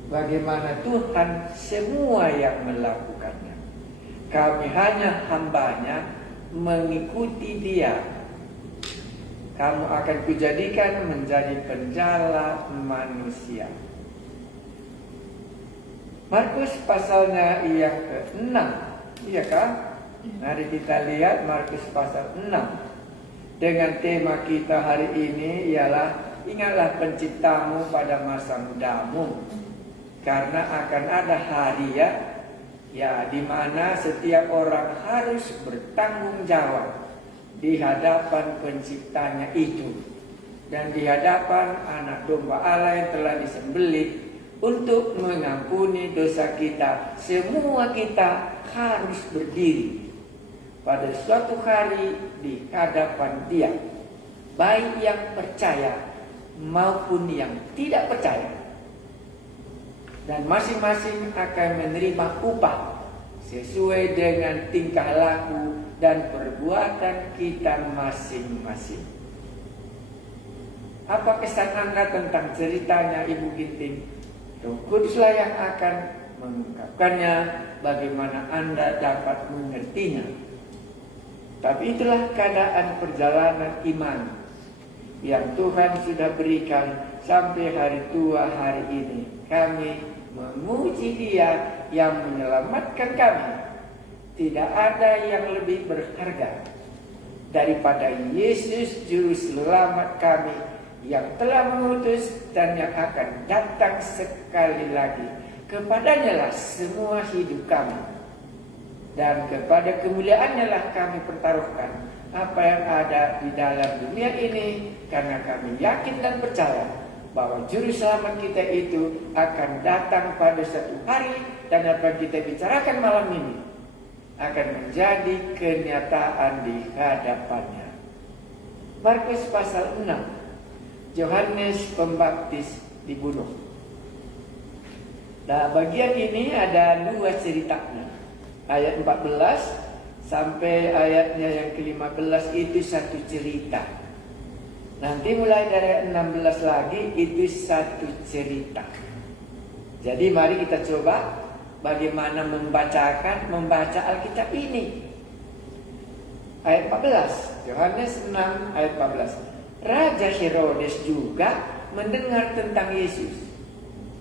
bagaimana Tuhan semua yang melakukannya. Kami hanya hamba-Nya mengikuti Dia. Kamu akan kujadikan menjadi penjala manusia. Markus pasalnya yang ke-6, iya kan? Mari kita lihat Markus pasal 6. Dengan tema kita hari ini ialah ingatlah penciptamu pada masa mudamu. Karena akan ada hari ya di mana setiap orang harus bertanggung jawab di hadapan penciptanya itu, dan di hadapan anak domba Allah yang telah disembelih untuk mengampuni dosa kita. Semua kita harus berdiri pada suatu hari di hadapan Dia, baik yang percaya maupun yang tidak percaya. Dan masing-masing akan menerima upah sesuai dengan tingkah laku dan perbuatan kita masing-masing. Apa kesan Anda tentang ceritanya Ibu Ginting? Roh Kuduslah yang akan mengungkapkannya, bagaimana Anda dapat mengertinya. Tapi itulah keadaan perjalanan iman yang Tuhan sudah berikan sampai hari tua hari ini. Kami memuji Dia yang menyelamatkan kami. Tidak ada yang lebih berharga daripada Yesus Juru Selamat kami yang telah mengutus dan yang akan datang sekali lagi. Kepadanya lah semua hidup kami, dan kepada kemuliaannya lah kami pertaruhkan apa yang ada di dalam dunia ini, karena kami yakin dan percaya bahwa Juru Selamat kita itu akan datang pada suatu hari, dan apa yang kita bicarakan malam ini akan menjadi kenyataan di hadapannya. Markus pasal 6, Yohanes Pembaptis dibunuh. Nah, bagian ini ada dua ceritanya. Ayat 14 sampai ayatnya yang ke-15 itu satu cerita. Nanti mulai dari 16 lagi itu satu cerita. Jadi mari kita coba bagaimana membaca Alkitab ini. Ayat 14, Yohanes 6 ayat 14. Raja Herodes juga mendengar tentang Yesus.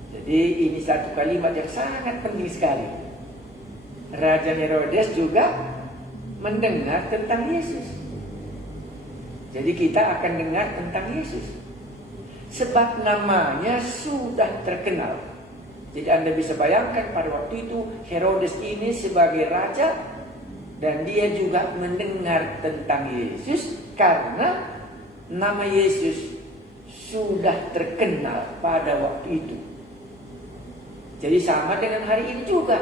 Jadi ini satu kalimat yang sangat penting sekali. Raja Herodes juga mendengar tentang Yesus. Jadi kita akan dengar tentang Yesus, sebab namanya sudah terkenal. Jadi Anda bisa bayangkan pada waktu itu Herodes ini sebagai raja, dan dia juga mendengar tentang Yesus karena nama Yesus sudah terkenal pada waktu itu. Jadi sama dengan hari ini juga.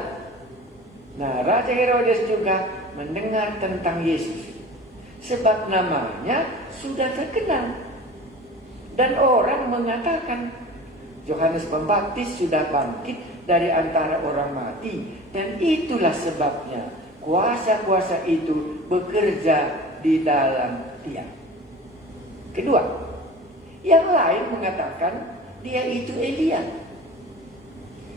Nah, Raja Herodes juga mendengar tentang Yesus, sebab namanya sudah terkenal. Dan orang mengatakan Yohanes Pembaptis sudah bangkit dari antara orang mati, dan itulah sebabnya kuasa-kuasa itu bekerja di dalam dia. Kedua, yang lain mengatakan dia itu Elia.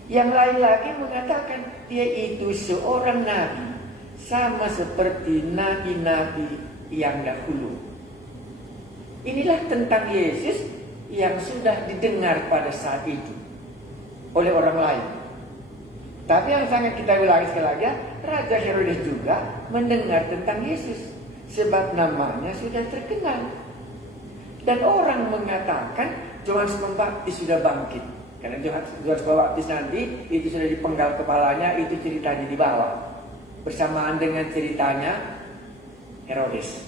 Yang lain lagi mengatakan dia itu seorang nabi, sama seperti nabi-nabi yang dahulu. Inilah tentang Yesus yang sudah didengar pada saat itu oleh orang lain. Tapi yang sangat kita ulangi sekali lagi, Raja Herodes juga mendengar tentang Yesus, sebab namanya sudah terkenal. Dan orang mengatakan Yohanes Pembaptis sudah bangkit, karena Yohanes Pembaptis nanti itu sudah dipenggal kepalanya, itu ceritanya di bawah bersamaan dengan ceritanya Herodes.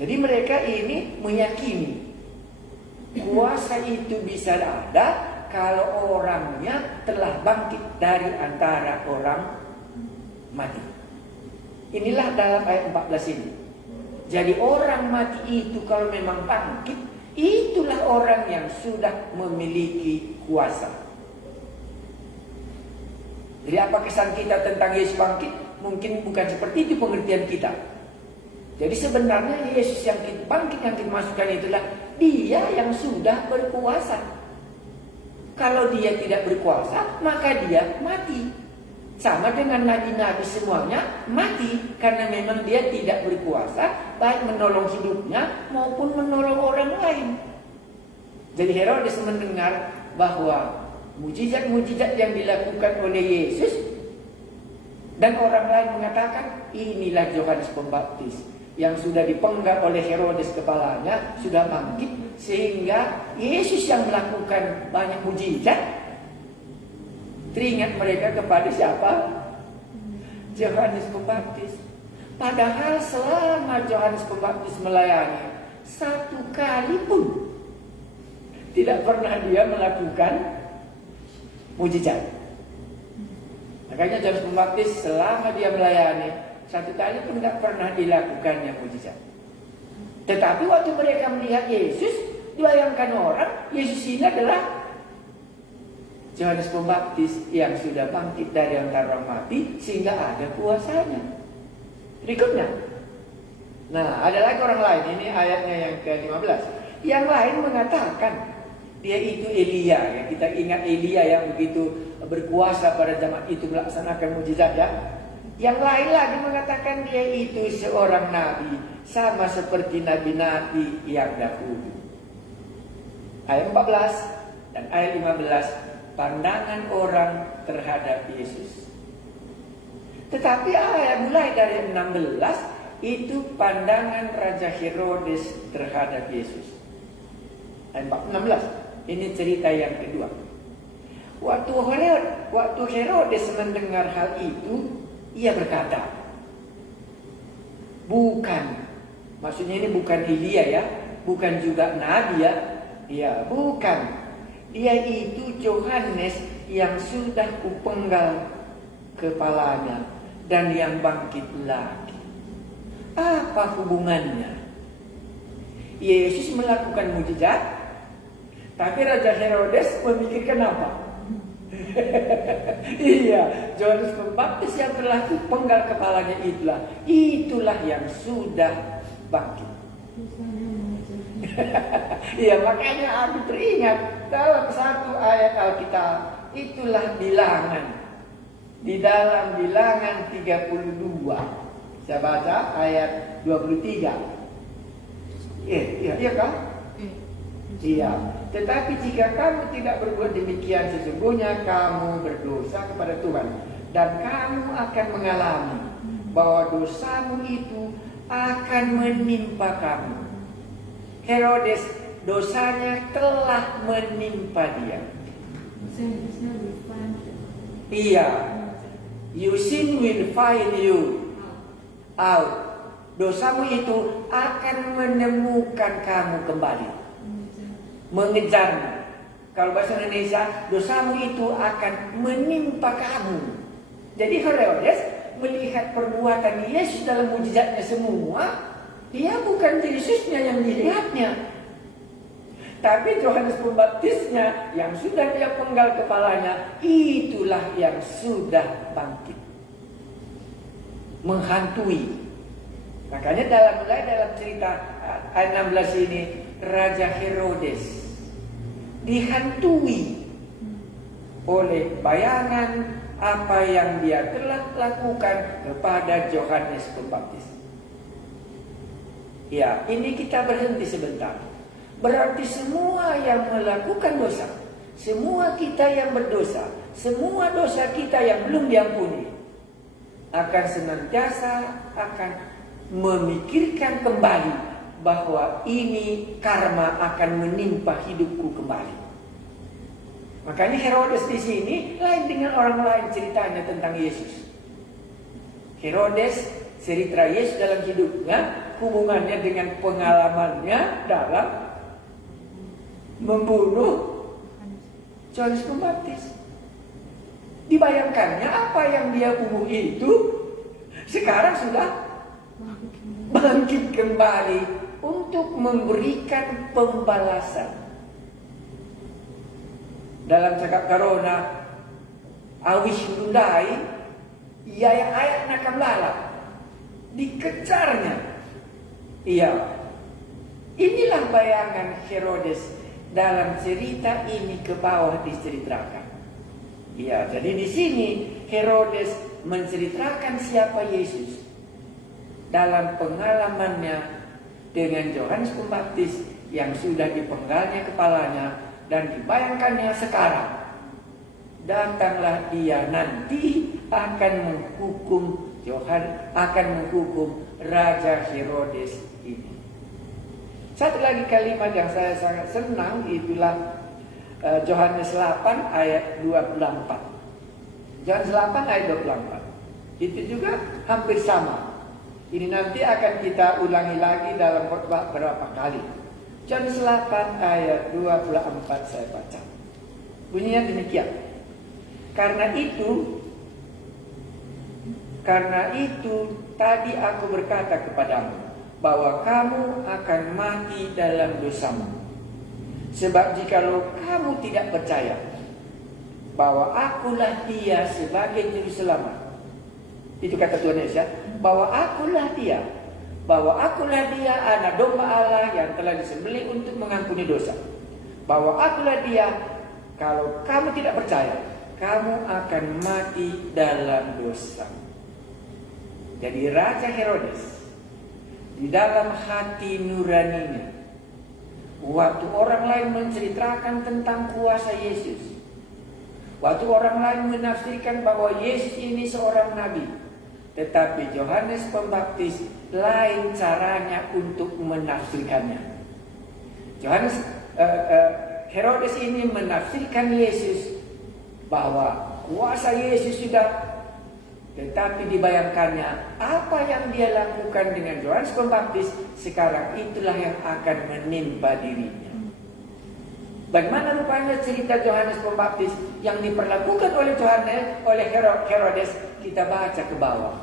Jadi mereka ini meyakini kuasa itu bisa ada kalau orangnya telah bangkit dari antara orang mati. Inilah dalam ayat 14 ini. Jadi orang mati itu kalau memang bangkit, itulah orang yang sudah memiliki kuasa. Jadi apa kesan kita tentang Yesus bangkit? Mungkin bukan seperti itu pengertian kita. Jadi sebenarnya Yesus yang bangkit yang dimasukkan itulah dia yang sudah berkuasa. Kalau dia tidak berkuasa, maka dia mati. Sama dengan nabi-nabi semuanya mati, karena memang dia tidak berkuasa baik menolong hidupnya maupun menolong orang lain. Jadi Herodes mendengar bahwa mujizat-mujizat yang dilakukan oleh Yesus, dan orang lain mengatakan inilah Yohanes Pembaptis yang sudah dipenggal oleh Herodes kepalanya, sudah bangkit, sehingga Yesus yang melakukan banyak mujizat. Teringat mereka kepada siapa? Yohanes Pembaptis. Padahal selama Yohanes Pembaptis melayani, satu kali pun tidak pernah dia melakukan mujizat. Makanya Yohanes Pembaptis selama dia melayani, satu kali pun tidak pernah dilakukannya mujizat. Tetapi waktu mereka melihat Yesus, dibayangkan orang, Yesus ini adalah Yohanes Pembaptis yang sudah bangkit dari antara orang mati, sehingga ada kuasanya. Berikutnya, nah ada lagi orang lain, ini ayatnya yang ke-15. Yang lain mengatakan dia itu Elia, ya. Kita ingat Elia yang begitu berkuasa pada zaman itu melaksanakan mujizat, ya. Yang lain lagi mengatakan dia itu seorang nabi, sama seperti nabi-nabi yang dahulu. Ayat 14 dan ayat 15, pandangan orang terhadap Yesus. Tetapi ayat mulai dari 16 itu pandangan Raja Herodes terhadap Yesus. Ayat 16, ini cerita yang kedua. Waktu Herodes mendengar hal itu, ia berkata, bukan, maksudnya ini bukan Elia, ya, bukan juga nabi, ya. Ya, bukan. Dia itu Yohanes yang sudah kupenggal kepalanya dan yang bangkit lagi. Apa hubungannya? Yesus melakukan mujizat, tapi Raja Herodes memikirkan apa? Iya, Yohanes Pembaptis yang telah kupenggal kepalanya itulah yang sudah bangkit. Iya, makanya aku teringat dalam satu ayat Alkitab, itulah bilangan. Di dalam bilangan 32, saya baca ayat 23. Iya kan? Iya. Tetapi jika kamu tidak berbuat demikian, sesungguhnya kamu berdosa kepada Tuhan, dan kamu akan mengalami bahwa dosamu itu akan menimpa kamu. Herodes, dosanya telah menimpa dia. Iya. Your sin will find you out. Dosamu itu akan menemukan kamu kembali, mengejarmu. Kalau bahasa Indonesia, dosamu itu akan menimpa kamu. Jadi Herodes melihat perbuatan Yesus dalam mujizatnya semua, dia bukan Yesusnya yang dilihatnya, tapi Yohanes Pembaptisnya yang sudah dia penggal kepalanya, itulah yang sudah bangkit, menghantui. Makanya mulai dalam cerita ayat 16 ini, Raja Herodes dihantui oleh bayangan apa yang dia telah lakukan kepada Yohanes Pembaptis. Ya, ini kita berhenti sebentar. Berarti semua yang melakukan dosa, semua kita yang berdosa, semua dosa kita yang belum diampuni, akan senantiasa akan memikirkan kembali bahwa ini karma akan menimpa hidupku kembali. Makanya Herodes di sini lain dengan orang lain ceritanya tentang Yesus. Herodes cerita Yesus dalam hidupnya, hubungannya dengan pengalamannya dalam membunuh Yohanes Pembaptis. Dibayangkannya apa yang dia bunuh itu sekarang sudah bangkit kembali untuk memberikan pembalasan. Dalam cakap Corona, awish Hyundai, ia yang ayat nakam lalap, dikejarnya. Iya, inilah bayangan Herodes dalam cerita ini ke bawah diceritakan. Iya, jadi di sini Herodes menceritakan siapa Yesus dalam pengalamannya dengan Yohanes Pembaptis yang sudah dipenggalnya kepalanya dan dibayangkannya sekarang. Datanglah dia nanti akan menghukum akan menghukum Raja Herodes ini. Satu lagi kalimat yang saya sangat senang, itulah Yohanes 8 ayat 24. Yohanes 8 ayat 24. Itu juga hampir sama. Ini nanti akan kita ulangi lagi dalam khotbah berapa kali. Yohanes 8 ayat 24 saya baca. Bunyinya demikian. Karena itu tadi aku berkata kepadamu bahwa kamu akan mati dalam dosamu. Sebab jikalau kamu tidak percaya bahwa akulah dia sebagai juru selamat. Itu kata Tuhan Yesus ya. Bahwa akulah dia anak domba Allah yang telah disembelih untuk mengampuni dosa. Bahwa akulah dia. Kalau kamu tidak percaya, kamu akan mati dalam dosa. Jadi Raja Herodes di dalam hati nuraninya, waktu orang lain menceritakan tentang kuasa Yesus, waktu orang lain menafsirkan bahwa Yesus ini seorang nabi, tetapi Yohanes Pembaptis lain caranya untuk menafsirkannya. Herodes ini menafsirkan Yesus bahwa kuasa Yesus sudah, tetapi dibayangkannya apa yang dia lakukan dengan Yohanes Pembaptis sekarang itulah yang akan menimpa dirinya. Bagaimana rupanya cerita Yohanes Pembaptis yang diperlakukan oleh Herodes, kita baca ke bawah.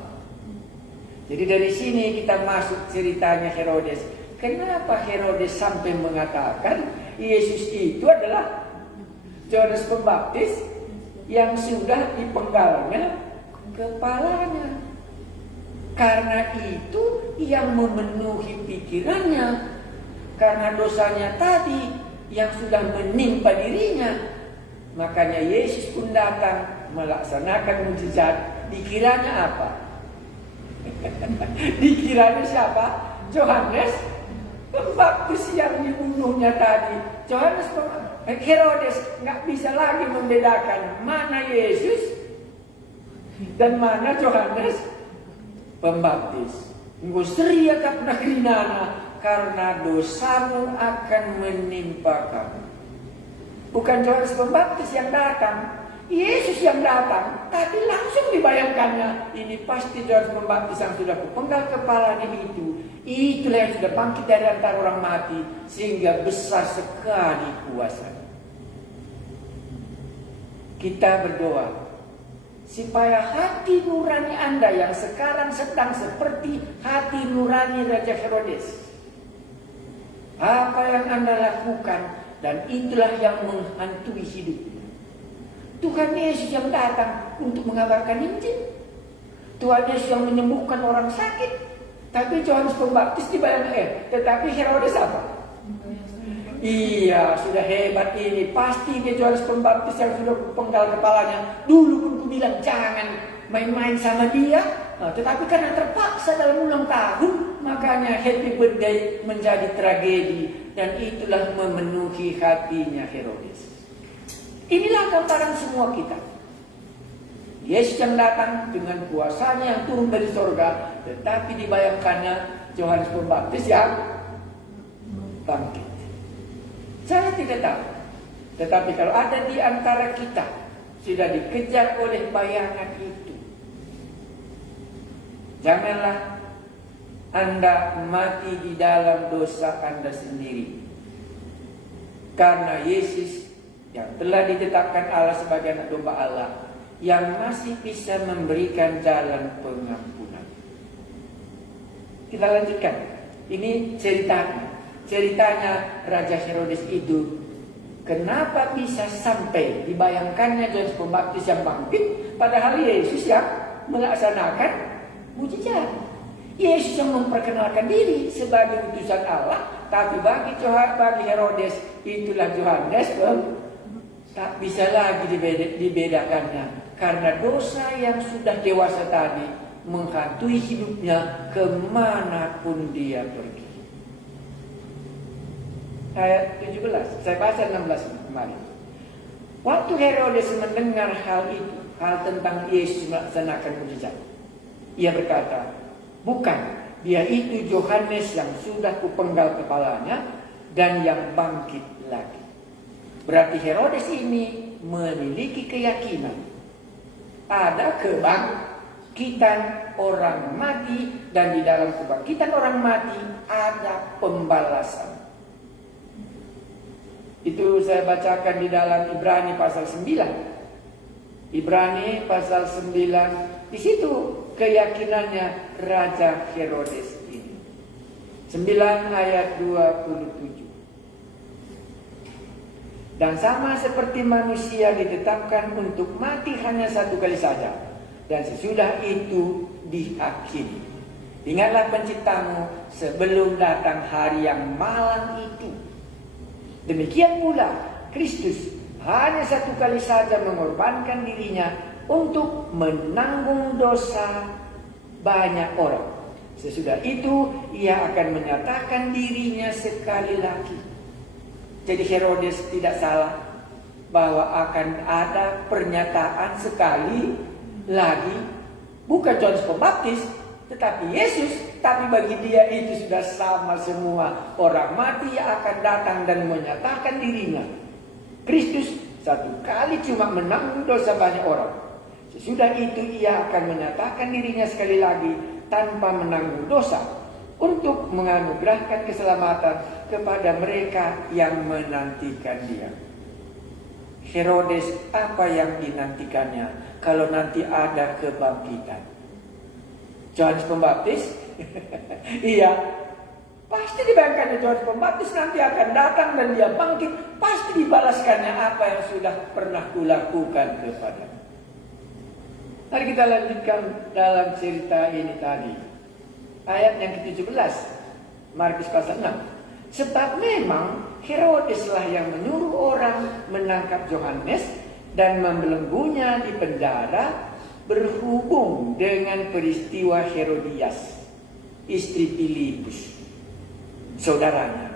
Jadi dari sini kita masuk ceritanya Herodes. Kenapa Herodes sampai mengatakan Yesus itu adalah Yohanes Pembaptis yang sudah dipenggalnya kepalanya? Karena itu yang memenuhi pikirannya, karena dosanya tadi yang sudah menimpa dirinya. Makanya Yesus pun datang melaksanakan mujizat. Dikiranya apa? Dikiranya siapa? Yohanes Pembaptis yang dibunuhnya tadi. Herodes nggak bisa lagi membedakan mana Yesus dan mana Yohanes Pembaptis. Ngusria kapna krinana karena dosamu akan menimpa kamu. Bukan Yohanes Pembaptis yang datang, Yesus yang datang. Tadi langsung dibayangkannya, ini pasti Yohanes Pembaptis yang sudah kupenggal kepalanya itu. Itulah yang sudah bangkit dari antara orang mati, sehingga besar sekali kuasanya. Kita berdoa supaya hati nurani Anda yang sekarang sedang seperti hati nurani Raja Herodes, apa yang Anda lakukan, dan itulah yang menghantui hidupnya. Tuhan Yesus yang datang untuk mengabarkan Injil, Tuhan Yesus yang menyembuhkan orang sakit. Tapi Yohanes Pembaptis dibayangkan, tetapi Herodes apa? Iya, sudah hebat ini. Pasti dia Yohanes Pembaptis yang sudah penggal kepalanya. Dulu pun ku bilang jangan main-main sama dia. Tetapi karena terpaksa dalam ulang tahun, makanya happy birthday menjadi tragedi. Dan itulah memenuhi hatinya Herodes. Inilah gambaran semua kita. Yesus yang datang dengan kuasanya yang turun dari surga, tetapi dibayangkannya Yohanes Pembaptis yang bangkit. Saya tidak tahu. Tetapi kalau ada di antara kita sudah dikejar oleh bayangan itu, janganlah Anda mati di dalam dosa Anda sendiri. Karena Yesus yang telah ditetapkan Allah sebagai anak domba Allah, yang masih bisa memberikan jalan pengampunan. Kita lanjutkan. Ini ceritanya Raja Herodes itu. Kenapa bisa sampai dibayangkannya Yohanes Pembaptis yang bangkit, padahal Yesus yang melaksanakan mujizat. Yesus yang memperkenalkan diri sebagai utusan Allah, tapi bagi Herodes itulah Yohanes tak bisa lagi dibedakannya. Karena dosa yang sudah dewasa tadi menghantui hidupnya kemanapun dia pergi. Ayat 17, saya baca 16 kemarin. Waktu Herodes mendengar hal itu, hal tentang Yesus melaksanakan mujizat, ia berkata, bukan, dia itu Yohanes yang sudah kupenggal kepalanya dan yang bangkit lagi. Berarti Herodes ini memiliki keyakinan ada kebangkitan orang mati, dan di dalam kebangkitan orang mati ada pembalasan. Itu saya bacakan di dalam Ibrani pasal 9. Ibrani pasal 9, di situ keyakinannya Raja Herodes ini. 9 ayat 27. Dan sama seperti manusia ditetapkan untuk mati hanya satu kali saja, dan sesudah itu dihakimi. Ingatlah penciptamu sebelum datang hari yang malang itu. Demikian pula Kristus hanya satu kali saja mengorbankan dirinya untuk menanggung dosa banyak orang. Sesudah itu ia akan menyatakan dirinya sekali lagi. Jadi Herodes tidak salah bahwa akan ada pernyataan sekali lagi. Bukan Yohanes Pembaptis, tetapi Yesus. Tapi bagi dia itu sudah sama semua. Orang mati akan datang dan menyatakan dirinya. Kristus satu kali cuma menanggung dosa banyak orang. Sesudah itu ia akan menyatakan dirinya sekali lagi tanpa menanggung dosa, untuk menganugerahkan keselamatan kepada mereka yang menantikan dia. Herodes, apa yang dinantikannya kalau nanti ada kebangkitan? Yohanes Pembaptis? Iya, pasti dibayangkan Yohanes Pembaptis nanti akan datang dan dia bangkit. Pasti dibalaskannya apa yang sudah pernah kulakukan kepadanya. Mari kita lanjutkan dalam cerita ini tadi. Ayat yang ke-17, Markus pasal 6. Sebab memang Herodeslah yang menyuruh orang menangkap Yohanes dan membelenggunya di penjara, berhubung dengan peristiwa Herodias, istri Filipus, saudaranya.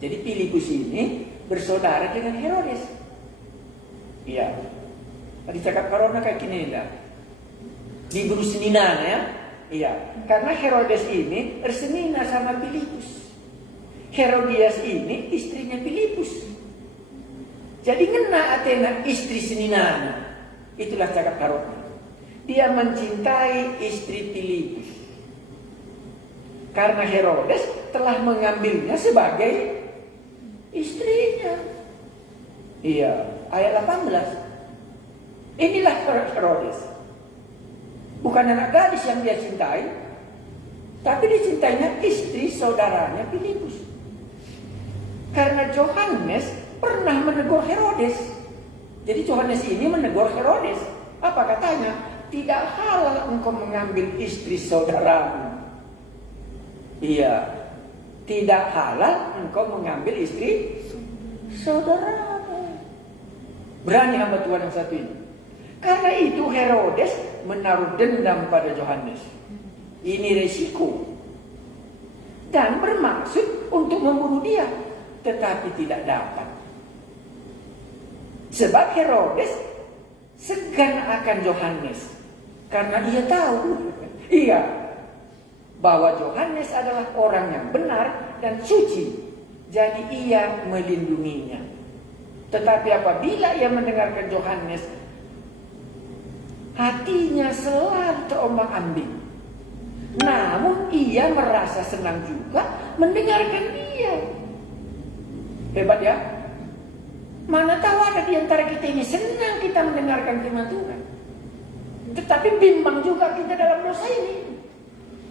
Jadi Filipus ini bersaudara dengan Herodes. Iya. Tadi cakap corona kayak gini lah. Di bersenina ya. Iya. Karena Herodes ini bersenina sama Filipus. Herodias ini istrinya Filipus. Jadi ngena Athena istri seninana. Itulah cakap corona. Dia mencintai istri Filipus. Karena Herodes telah mengambilnya sebagai istrinya. Iya, ayat 18. Inilah Herodes. Bukan anak gadis yang dia cintai, tapi dicintainya istri saudaranya Filipus. Karena Yohanes pernah menegur Herodes. Jadi Yohanes ini menegur Herodes. Apa katanya? Tidak halal engkau mengambil istri saudaramu. Iya, tidak halal engkau mengambil istri saudaramu. Berani hamba Tuhan yang satu ini. Karena itu Herodes menaruh dendam pada Yohanes. Ini resiko. Dan bermaksud untuk membunuh dia. Tetapi tidak dapat. Sebab Herodes segan akan Yohanes. Karena dia tahu, iya, bahwa Yohanes adalah orang yang benar dan suci. Jadi ia melindunginya. Tetapi apabila ia mendengarkan Yohanes, hatinya selalu terombang-ambing. Namun ia merasa senang juga mendengarkan dia. Hebat ya. Mana tahu ada di antara kita ini senang kita mendengarkan firman Tuhan. Tetapi bimbang juga kita dalam dosa ini.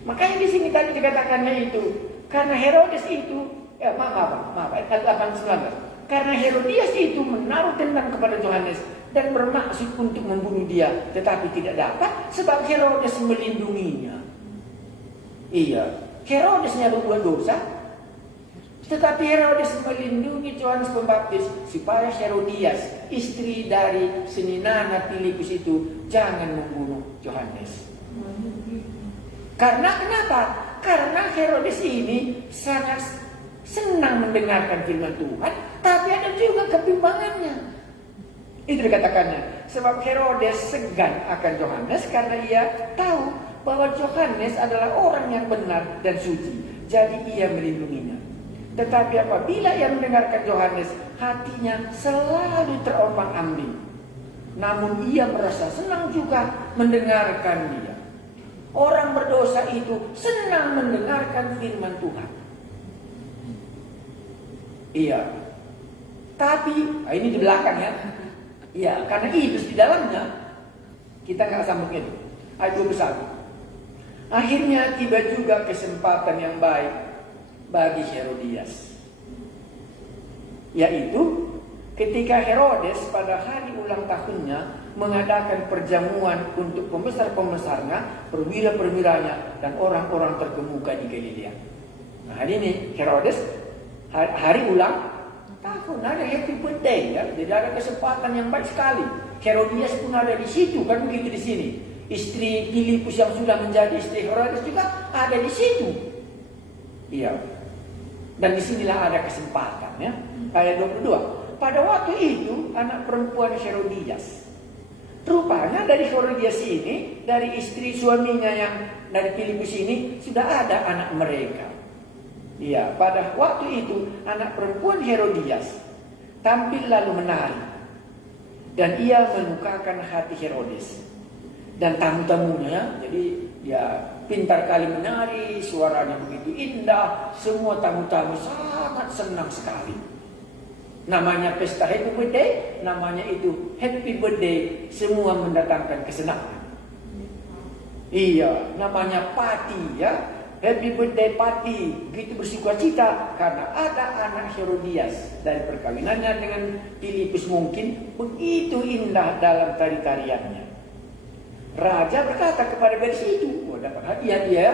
Makanya di sini tadi dikatakannya itu. Karena Herodes itu, maaf, ayat 18. Karena Herodias itu menaruh dendam kepada Yohanes dan bermaksud untuk membunuh dia, tetapi tidak dapat sebab Herodes melindunginya. Iya, Herodesnya berbuat dosa, tetapi Herodes melindungi Yohanes Pembaptis supaya Herodias, istri dari seninana Filipus itu, jangan membunuh Yohanes. Karena kenapa? Karena Herodes ini sangat senang mendengarkan firman Tuhan, tapi ada juga kebimbangannya. Itu dikatakannya. Sebab Herodes segan akan Yohanes karena ia tahu bahwa Yohanes adalah orang yang benar dan suci. Jadi ia melindunginya. Tetapi apabila ia mendengarkan Yohanes, hatinya selalu terombang-ambing. Namun ia merasa senang juga mendengarkan dia. Orang berdosa itu senang mendengarkan firman Tuhan. Iya. Tapi, ini di belakang ya. Iya, karena iblis di dalamnya, kita nggak sambung itu. Ayat 21. Akhirnya tiba juga kesempatan yang baik bagi Herodias. Yaitu ketika Herodes pada hari ulang tahunnya mengadakan perjamuan untuk pembesar-pembesarnya, perwira-perwiranya, dan orang-orang terkemuka di Galilea. Nah, hari ini Herodes hari ulang tahun, ada happy birthday ya. Jadi ada kesempatan yang baik sekali. Herodias pun ada di situ, kan begitu di sini. Istri Filipus yang sudah menjadi istri Herodes juga ada di situ. Iya. Dan disinilah ada kesempatan ya. Ayat 22. Pada waktu itu anak perempuan Herodias. Rupanya dari Herodias ini, dari istri suaminya yang dari Filipus ini sudah ada anak mereka. Iya, pada waktu itu anak perempuan Herodias tampil lalu menari. Dan ia melukakan hati Herodes dan tamu-tamunya. Jadi dia pintar kali menari, suaranya begitu indah. Semua tamu-tamu sangat senang sekali. Namanya pesta happy birthday, namanya itu happy birthday, semua mendatangkan kesenangan. Iya, namanya party ya. Happy birthday party, gitu bersukacita karena ada anak Herodias dari perkawinannya dengan Filipus mungkin begitu indah dalam tari-tariannya. Raja berkata kepada gadis itu, dapat hadiah dia.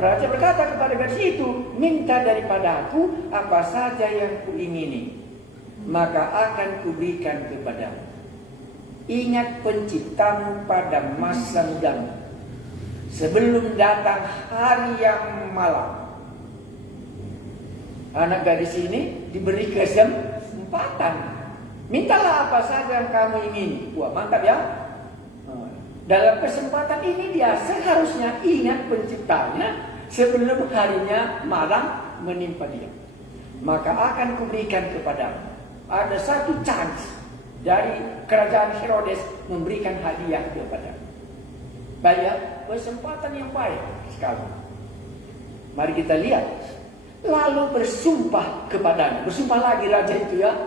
Raja berkata kepada gadis itu, minta daripada aku apa saja yang kuingini, maka akan kuberikan kepadamu. Ingat penciptamu pada masa mudamu, sebelum datang hari yang malam. Anak gadis ini diberi kesempatan. Mintalah apa saja yang kamu ingini. Wah, mantap ya. Dalam kesempatan ini dia seharusnya ingat penciptanya sebelum harinya malam menimpa dia. Maka akan kuberikan kepadamu. Ada satu chance dari kerajaan Herodes memberikan hadiah kepadamu. Baik, kesempatan yang baik sekali. Mari kita lihat. Lalu bersumpah kepadanya. Bersumpah lagi raja itu ya.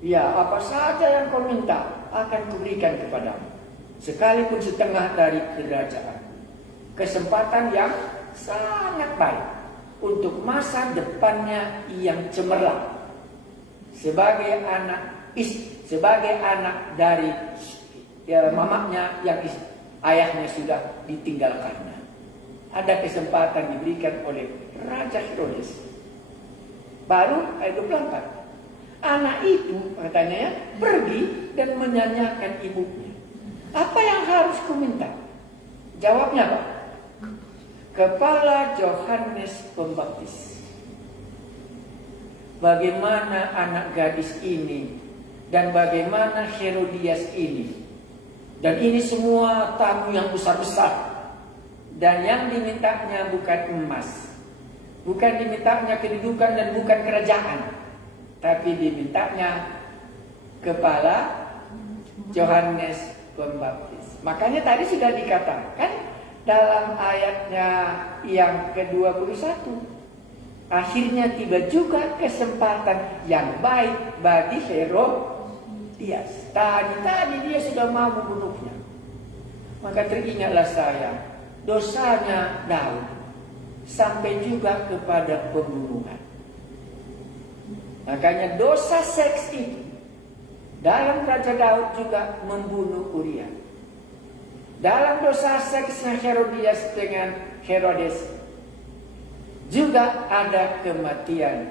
Ya, apa saja yang kau minta akan kuberikan kepadamu. Sekalipun setengah dari kerajaan. Kesempatan yang sangat baik untuk masa depannya yang cemerlang. Sebagai anak dari mamanya yang ayahnya sudah ditinggalkannya. Ada kesempatan diberikan oleh Raja Herodes. Baru ayat 24. Anak itu katanya ya, pergi dan menyanyikan ibunya. Apa yang harus kuminta? Jawabnya apa? Kepala Yohanes Pembaptis. Bagaimana anak gadis ini dan bagaimana Herodias ini. Dan ini semua tamu yang besar-besar. Dan yang dimintanya bukan emas. Bukan dimintanya kedudukan dan bukan kerajaan. Tapi dimintanya kepala Yohanes Pembaptis. Makanya tadi sudah dikatakan dalam ayatnya yang ke-21. Akhirnya tiba juga kesempatan yang baik bagi Herodias. Tadi dia sudah mau membunuhnya. Maka teringatlah saya, dosanya Daud sampai juga kepada pembunuhan. Makanya dosa seks itu dalam Raja Daud juga membunuh Uria. Dalam dosa seksnya Herodias dengan Herodes juga ada kematian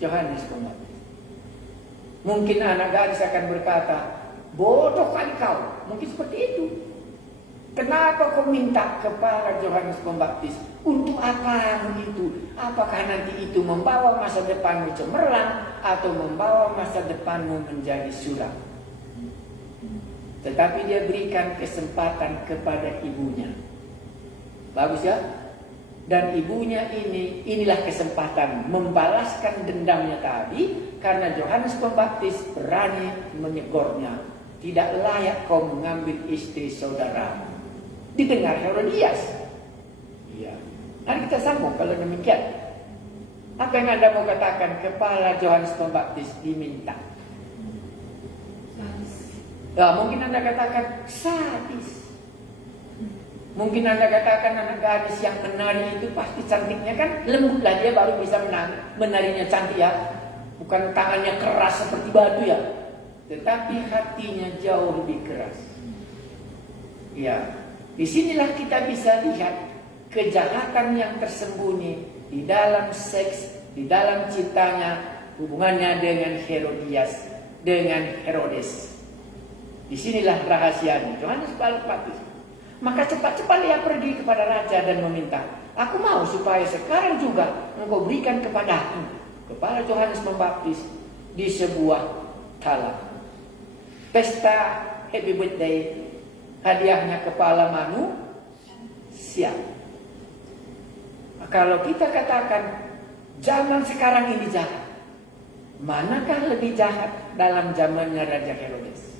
Yohanes Pembaptis. Mungkin anak gadis akan berkata, bodoh kali kau. Mungkin seperti itu. Kenapa kau minta kepada Yohanes Pembaptis? Untuk apa itu? Apakah nanti itu membawa masa depanmu cemerlang atau membawa masa depanmu menjadi suram? Tetapi dia berikan kesempatan kepada ibunya. Bagus ya? Dan ibunya inilah kesempatan membalaskan dendamnya tadi, karena Yohanes Pembaptis berani menegurnya. Tidak layak kau mengambil istri saudaramu. didengar Herodias. Iya. Mari kita sambung kalau demikian. Apa yang Anda mau katakan? Kepala Yohanes Pembaptis diminta. Mungkin Anda katakan sadis. Mungkin Anda katakan anak gadis yang menari itu pasti cantiknya kan lembutlah dia baru bisa menarinya cantik ya. Bukan tangannya keras seperti batu ya. Tetapi hatinya jauh lebih keras. Ya, disinilah kita bisa lihat kejahatan yang tersembunyi di dalam seks, di dalam cintanya, hubungannya dengan Herodias, dengan Herodes. Disinilah rahasianya. Yohanes Pembaptis. Maka cepat-cepat dia pergi kepada raja dan meminta, aku mau supaya sekarang juga engkau berikan kepadaku kepala Yohanes Pembaptis di sebuah kala. Pesta happy birthday, hadiahnya kepala manusia. Kalau kita katakan zaman sekarang ini jahat, manakah lebih jahat dalam zamannya Raja Herodes?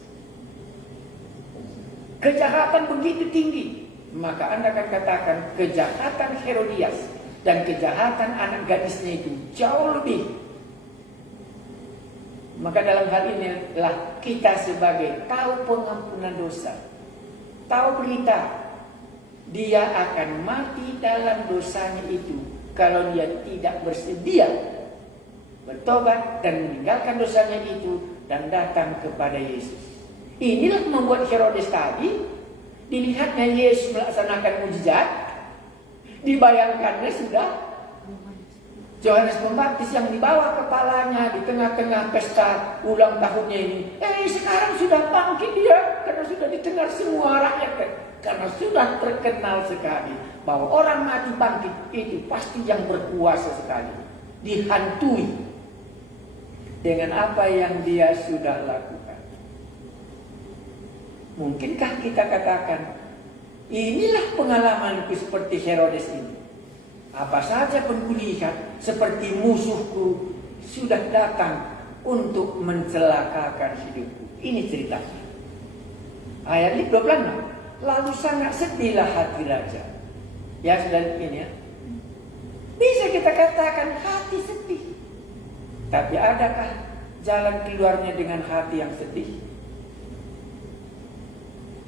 Kejahatan begitu tinggi, maka Anda akan katakan kejahatan Herodias dan kejahatan anak gadisnya itu jauh lebih. Maka dalam hal inilah kita sebagai tahu pengampunan dosa, tahu berita dia akan mati dalam dosanya itu kalau dia tidak bersedia bertobat dan meninggalkan dosanya itu dan datang kepada Yesus. Inilah membuat Herodes tadi dilihatnya Yesus melaksanakan mujizat, dibayangkannya sudah Yohanes Pembaptis yang dibawa kepalanya di tengah-tengah pesta ulang tahunnya ini. Sekarang sudah bangkit dia karena sudah didengar semua rakyat, karena sudah terkenal sekali bahwa orang mati bangkit itu pasti yang berkuasa sekali, dihantui dengan apa yang dia sudah lakukan. Mungkinkah kita katakan, inilah pengalamanku seperti Herodes ini. Apa saja pun kulihat seperti musuhku sudah datang untuk mencelakakan hidupku. Ini ceritanya. Ayat 26. Lalu sangat sedihlah hati raja. Ya sudah ini ya. Bisa kita katakan hati sedih. Tapi adakah jalan keluarnya dengan hati yang sedih?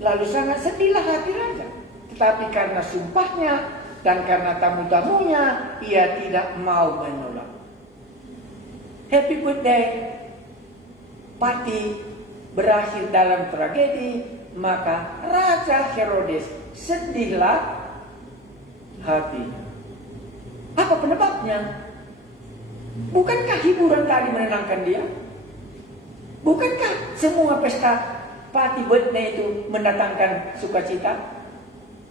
Lalu sangat sedihlah hati raja. Tetapi karena sumpahnya dan karena tamu-tamunya, ia tidak mau menolak. Happy birthday party berakhir dalam tragedi, maka Raja Herodes sedihlah hatinya. Apa penyebabnya? Bukankah hiburan tadi menenangkan dia? Bukankah semua pesta party birthday itu mendatangkan sukacita?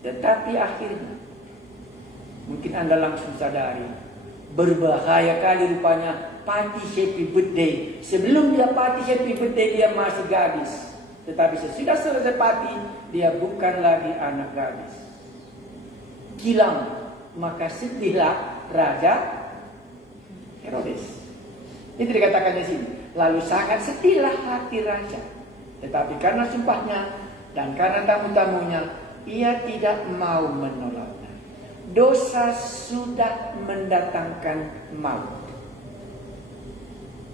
Tetapi akhirnya mungkin Anda langsung sadari, berbahaya kali rupanya party happy birthday. Sebelum dia party happy birthday dia masih gadis, tetapi sesudah selesai party dia bukan lagi anak gadis. Gilang, maka sedihlah Raja Herodes. Itu dikatakan di sini. Lalu sangat sedihlah hati raja. Tetapi karena sumpahnya dan karena tamu-tamunya, ia tidak mau menolaknya. Dosa sudah mendatangkan maut.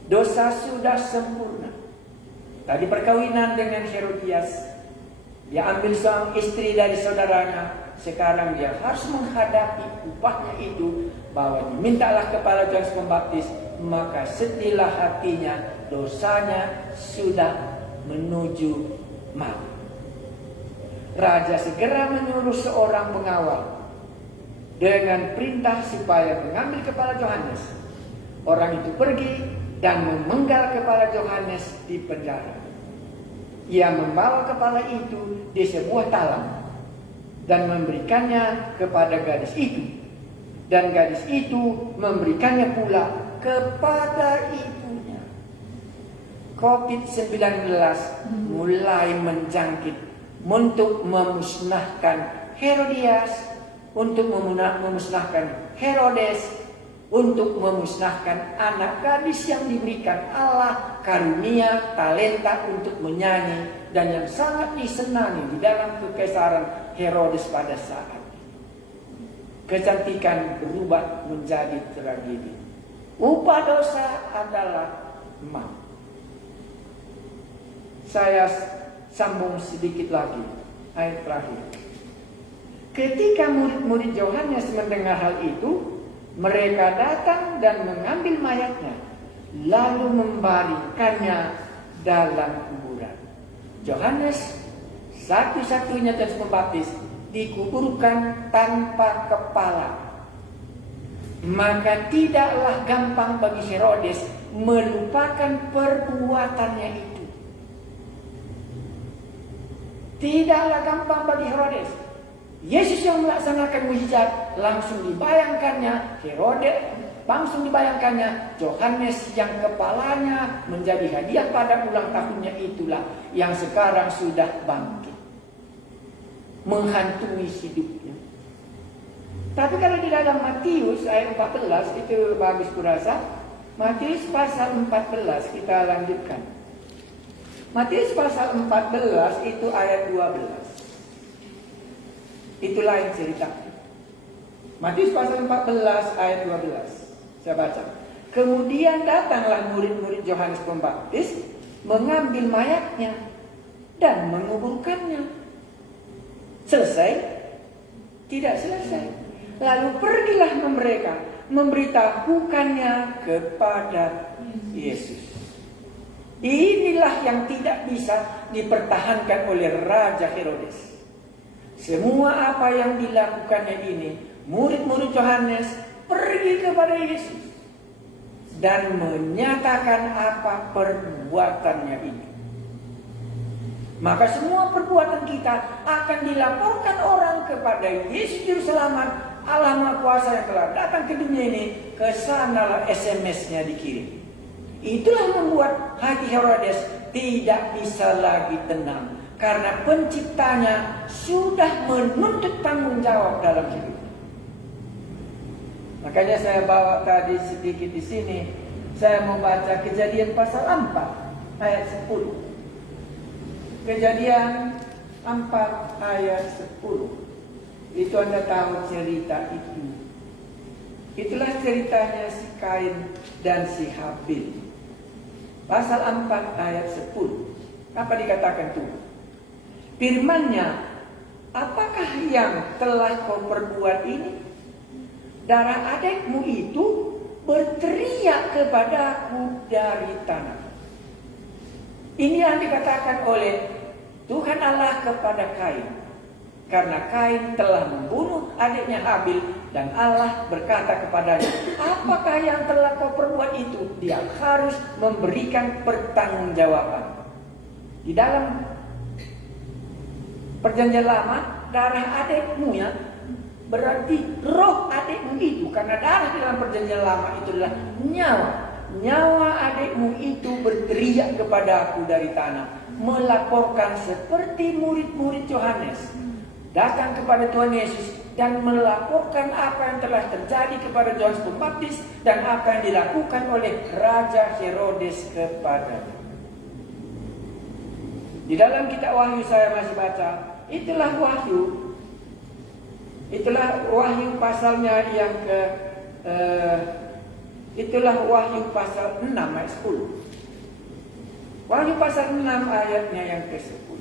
Dosa sudah sempurna. Tadi perkawinan dengan Herodias, dia ambil seorang istri dari saudaranya. Sekarang dia harus menghadapi upahnya itu, bahwa dimintalah kepala Yohanes Pembaptis. Maka sedihlah hatinya, dosanya sudah menuju maut. Raja segera menyuruh seorang pengawal dengan perintah supaya mengambil kepala Yohanes. Orang itu pergi dan memenggal kepala Yohanes di penjara. Ia membawa kepala itu di sebuah talang dan memberikannya kepada gadis itu, dan gadis itu memberikannya pula kepada ibunya. COVID-19 mulai menjangkit untuk memusnahkan Herodias, untuk memusnahkan Herodes, untuk memusnahkan anak gadis yang diberikan Allah karunia talenta untuk menyanyi dan yang sangat disenangi di dalam kekaisaran Herodes pada saat itu. Kecantikan berubah menjadi tragedi. Upah dosa adalah maut. Saya sambung sedikit lagi ayat terakhir. Ketika murid-murid Yohanes mendengar hal itu, mereka datang dan mengambil mayatnya, lalu membaringkannya dalam kuburan. Yohanes satu-satunya Yohanes Pembaptis dikuburkan tanpa kepala. Maka tidaklah gampang bagi Herodes melupakan perbuatannya itu. Tidaklah gampang bagi Herodes. Yesus yang melaksanakan mukjizat langsung dibayangkannya Herodes, langsung dibayangkannya Yohanes yang kepalanya menjadi hadiah pada ulang tahunnya itulah yang sekarang sudah bangkit, menghantui hidupnya. Tapi kalau di dalam Matius ayat 14 itu bagus kurasa. Matius pasal 14 kita lanjutkan. Matius pasal 14 itu ayat 12. Itu lain cerita. Matius pasal 14 ayat 12. Saya baca. Kemudian datanglah murid-murid Yohanes Pembaptis mengambil mayatnya dan menguburkannya. Selesai? Tidak selesai. Lalu pergilah mereka memberitahukannya kepada Yesus. Inilah yang tidak bisa dipertahankan oleh Raja Herodes. Semua apa yang dilakukannya ini, murid-murid Yohanes pergi kepada Yesus dan menyatakan apa perbuatannya ini. Maka semua perbuatan kita akan dilaporkan orang kepada Yesus Juru Selamat Allah Maha Kuasa yang telah datang ke dunia ini. Ke sanalah SMS-nya dikirim. Itulah membuat hati Herodes tidak bisa lagi tenang, karena penciptanya sudah menuntut tanggung jawab dalam hidup. Makanya saya bawa tadi sedikit di sini. Saya mau baca Kejadian pasal 4 ayat 10. Kejadian 4 ayat 10. Itu Anda tahu cerita itu. Itulah ceritanya si Kain dan si Habil. Pasal 4 ayat 10. Apa dikatakan Tuhan? Firman-Nya, apakah yang telah kau perbuat ini? Darah adikmu itu berteriak kepadaku dari tanah. Ini yang dikatakan oleh Tuhan Allah kepada Kain. Karena Kain telah membunuh adiknya Habil, dan Allah berkata kepadanya, apakah yang telah kau perbuat itu? Dia harus memberikan pertanggungjawaban. Di dalam Perjanjian Lama, darah adikmu ya berarti roh adikmu itu, karena darah di dalam Perjanjian Lama itu adalah nyawa. Nyawa adikmu itu berteriak kepada aku dari tanah, melaporkan seperti murid-murid Yohanes datang kepada Tuhan Yesus dan melaporkan apa yang telah terjadi kepada Yohanes Pembaptis dan apa yang dilakukan oleh Raja Herodes kepadanya. Di dalam kitab Wahyu saya masih baca, itulah Wahyu pasalnya yang ke itulah Wahyu pasal 6 ayat 10. Wahyu pasal 6 ayatnya yang ke-10.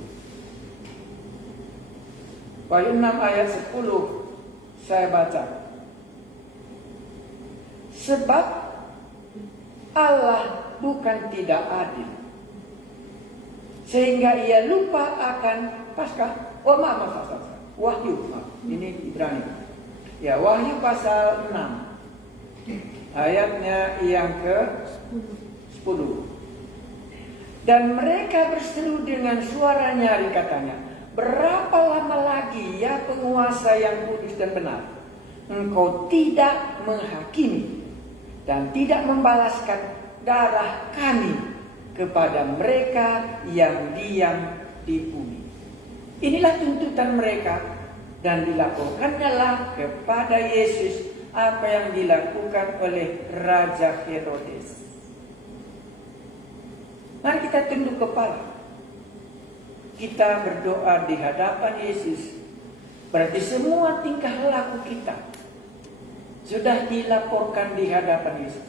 Wahyu 6 ayat 10 saya baca. Sebab Allah bukan tidak adil, sehingga ia lupa akan Paskah. Oh maaf. Wahyu, ini Ibrani. Ya, Wahyu pasal 6 ayatnya yang ke-10. Dan mereka berseru dengan suara nyaring katanya, berapa lama lagi ya penguasa yang kudus dan benar, engkau tidak menghakimi dan tidak membalaskan darah kami kepada mereka yang diam di bumi. Inilah tuntutan mereka, dan dilaporkannya lah kepada Yesus apa yang dilakukan oleh Raja Herodes. Mari kita tunduk kepala. Kita berdoa di hadapan Yesus. Berarti semua tingkah laku kita sudah dilaporkan di hadapan Yesus.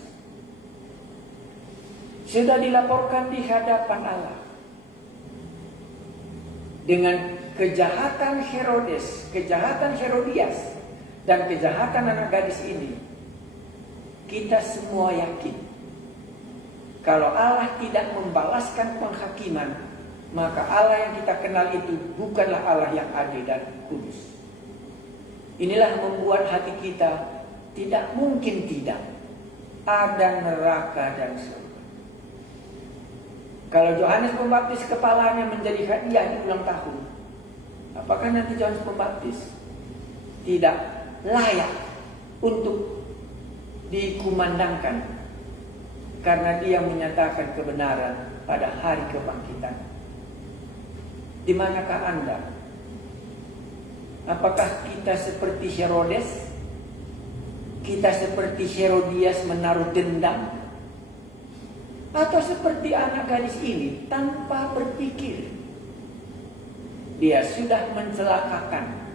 Sudah dilaporkan di hadapan Allah. Dengan kejahatan Herodes, kejahatan Herodias, dan kejahatan anak gadis ini, kita semua yakin kalau Allah tidak membalaskan penghakiman, maka Allah yang kita kenal itu bukanlah Allah yang adil dan kudus. Inilah membuat hati kita tidak mungkin tidak ada neraka dan surga. Kalau Yohanes Pembaptis kepalanya menjadi hadiah di ulang tahun, apakah nanti Yohanes Pembaptis tidak layak untuk dikumandangkan karena dia menyatakan kebenaran pada hari kebangkitan? Di manakah Anda? Apakah kita seperti Herodes? Kita seperti Herodias menaruh dendam? Atau seperti anak gadis ini tanpa berpikir dia sudah mencelakakan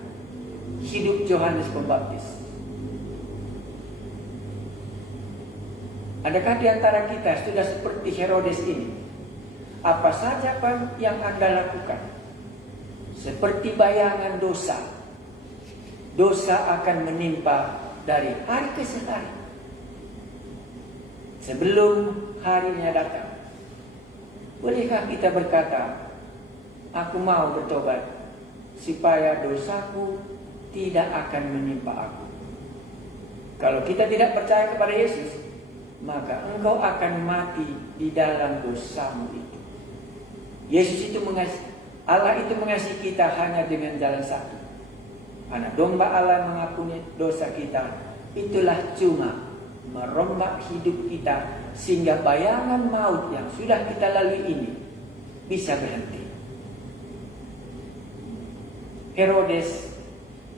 hidup Yohanes Pembaptis? Adakah di antara kita sudah seperti Herodes ini? Apa saja yang Anda lakukan seperti bayangan dosa, dosa akan menimpa dari hari ke hari. Sebelum harinya datang, bolehkah kita berkata, aku mau bertobat supaya dosaku tidak akan menimpa aku? Kalau kita tidak percaya kepada Yesus, maka engkau akan mati di dalam dosamu itu. Yesus itu Allah itu mengasihi kita hanya dengan jalan satu. Anak domba Allah mengampuni dosa kita. Itulah cuma merombak hidup kita sehingga bayangan maut yang sudah kita lalui ini bisa berhenti. Herodes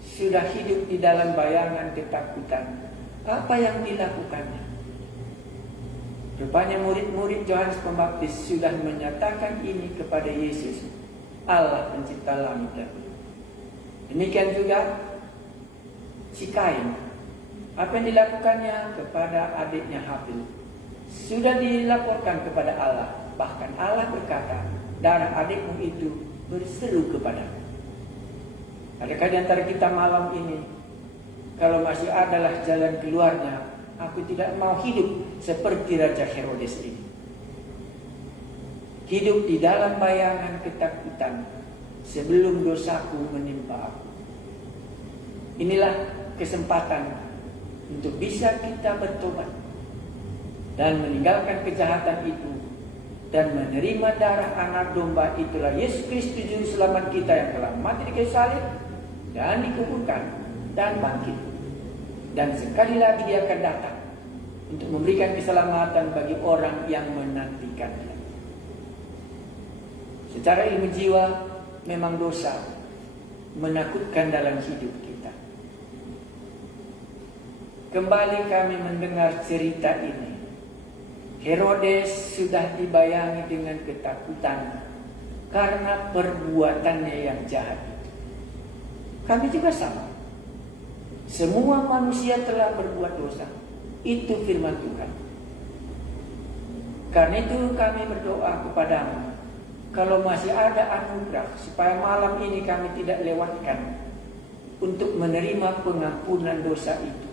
sudah hidup di dalam bayangan ketakutan. Apa yang dilakukannya? Rupanya murid-murid Yohanes Pembaptis sudah menyatakan ini kepada Yesus, Allah pencipta langit dan bumi. Demikian juga si Kain. Apa yang dilakukannya kepada adiknya Habil sudah dilaporkan kepada Allah. Bahkan Allah berkata, darah adikmu itu berseru kepadaku. Adakah di antara kita malam ini, kalau masih adalah jalan keluarnya, aku tidak mau hidup seperti Raja Herodes ini. Hidup di dalam bayangan ketakutan sebelum dosaku menimpa aku. Inilah kesempatan untuk bisa kita bertobat dan meninggalkan kejahatan itu dan menerima darah anak domba. Itulah Yesus Kristus juru selamat kita yang telah mati di kayu salib dan dikuburkan dan bangkit. Dan sekali lagi dia akan datang untuk memberikan keselamatan bagi orang yang menantikannya. Secara ilmu jiwa memang dosa menakutkan dalam hidup kita. Kembali kami mendengar cerita ini. Herodes sudah dibayangi dengan ketakutan karena perbuatannya yang jahat itu. Kami juga sama. Semua manusia telah berbuat dosa. Itu firman Tuhan. Karena itu kami berdoa kepadamu, kalau masih ada anugerah supaya malam ini kami tidak lewatkan untuk menerima pengampunan dosa itu.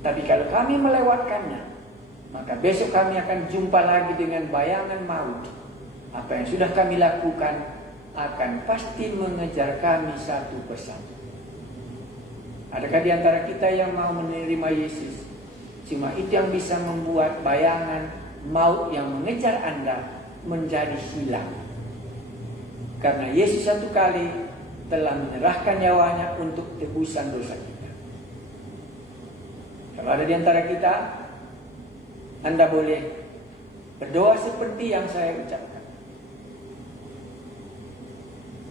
Tapi kalau kami melewatkannya, maka besok kami akan jumpa lagi dengan bayangan maut. Apa yang sudah kami lakukan akan pasti mengejar kami satu persatu. Adakah di antara kita yang mau menerima Yesus? Cuma itu yang bisa membuat bayangan maut yang mengejar Anda menjadi hilang. Karena Yesus satu kali telah menyerahkan nyawanya untuk tebusan dosa kita. Kalau ada di antara kita, Anda boleh berdoa seperti yang saya ucapkan.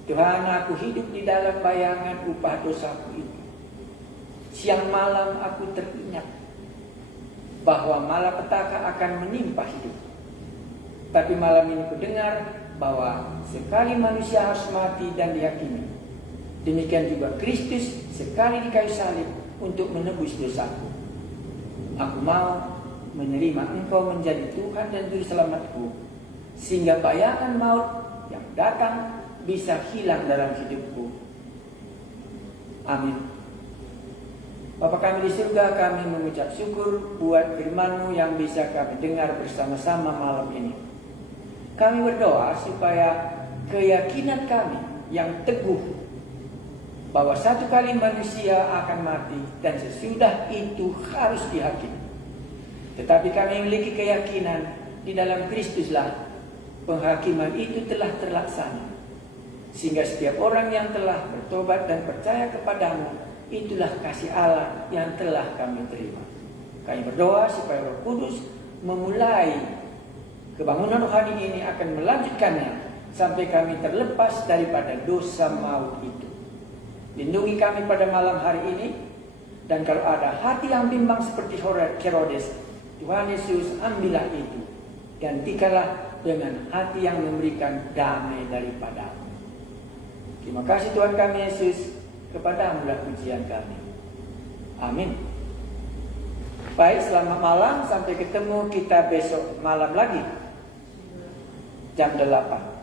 Tuhan, aku hidup di dalam bayangan upah dosaku itu. Siang malam aku teringat bahwa malapetaka akan menimpa hidup. Tapi malam ini kudengar bahwa sekali manusia harus mati dan diyakini, demikian juga Kristus sekali di kayu salib untuk menebus dosaku. Aku mau menerima Engkau menjadi Tuhan dan Juru Selamatku, sehingga bayangan maut yang datang bisa hilang dalam hidupku. Amin. Bapa kami di surga, kami mengucap syukur buat firman-Mu yang bisa kami dengar bersama-sama malam ini. Kami berdoa supaya keyakinan kami yang teguh bahwa satu kali manusia akan mati dan sesudah itu harus dihakimi. Tetapi kami memiliki keyakinan di dalam Kristuslah penghakiman itu telah terlaksana. Sehingga setiap orang yang telah bertobat dan percaya kepadamu, itulah kasih Allah yang telah kami terima. Kami berdoa supaya Roh Kudus memulai kebangunan rohani ini, akan melanjutkannya sampai kami terlepas daripada dosa maut itu. Lindungi kami pada malam hari ini, dan kalau ada hati yang bimbang seperti Herodes, Tuhan Yesus ambillah itu, gantikanlah dengan hati yang memberikan damai daripada-Mu. Terima kasih Tuhan kami Yesus, kepadamu lah pujian kami. Amin. Baik, selamat malam. Sampai ketemu kita besok malam lagi jam 8.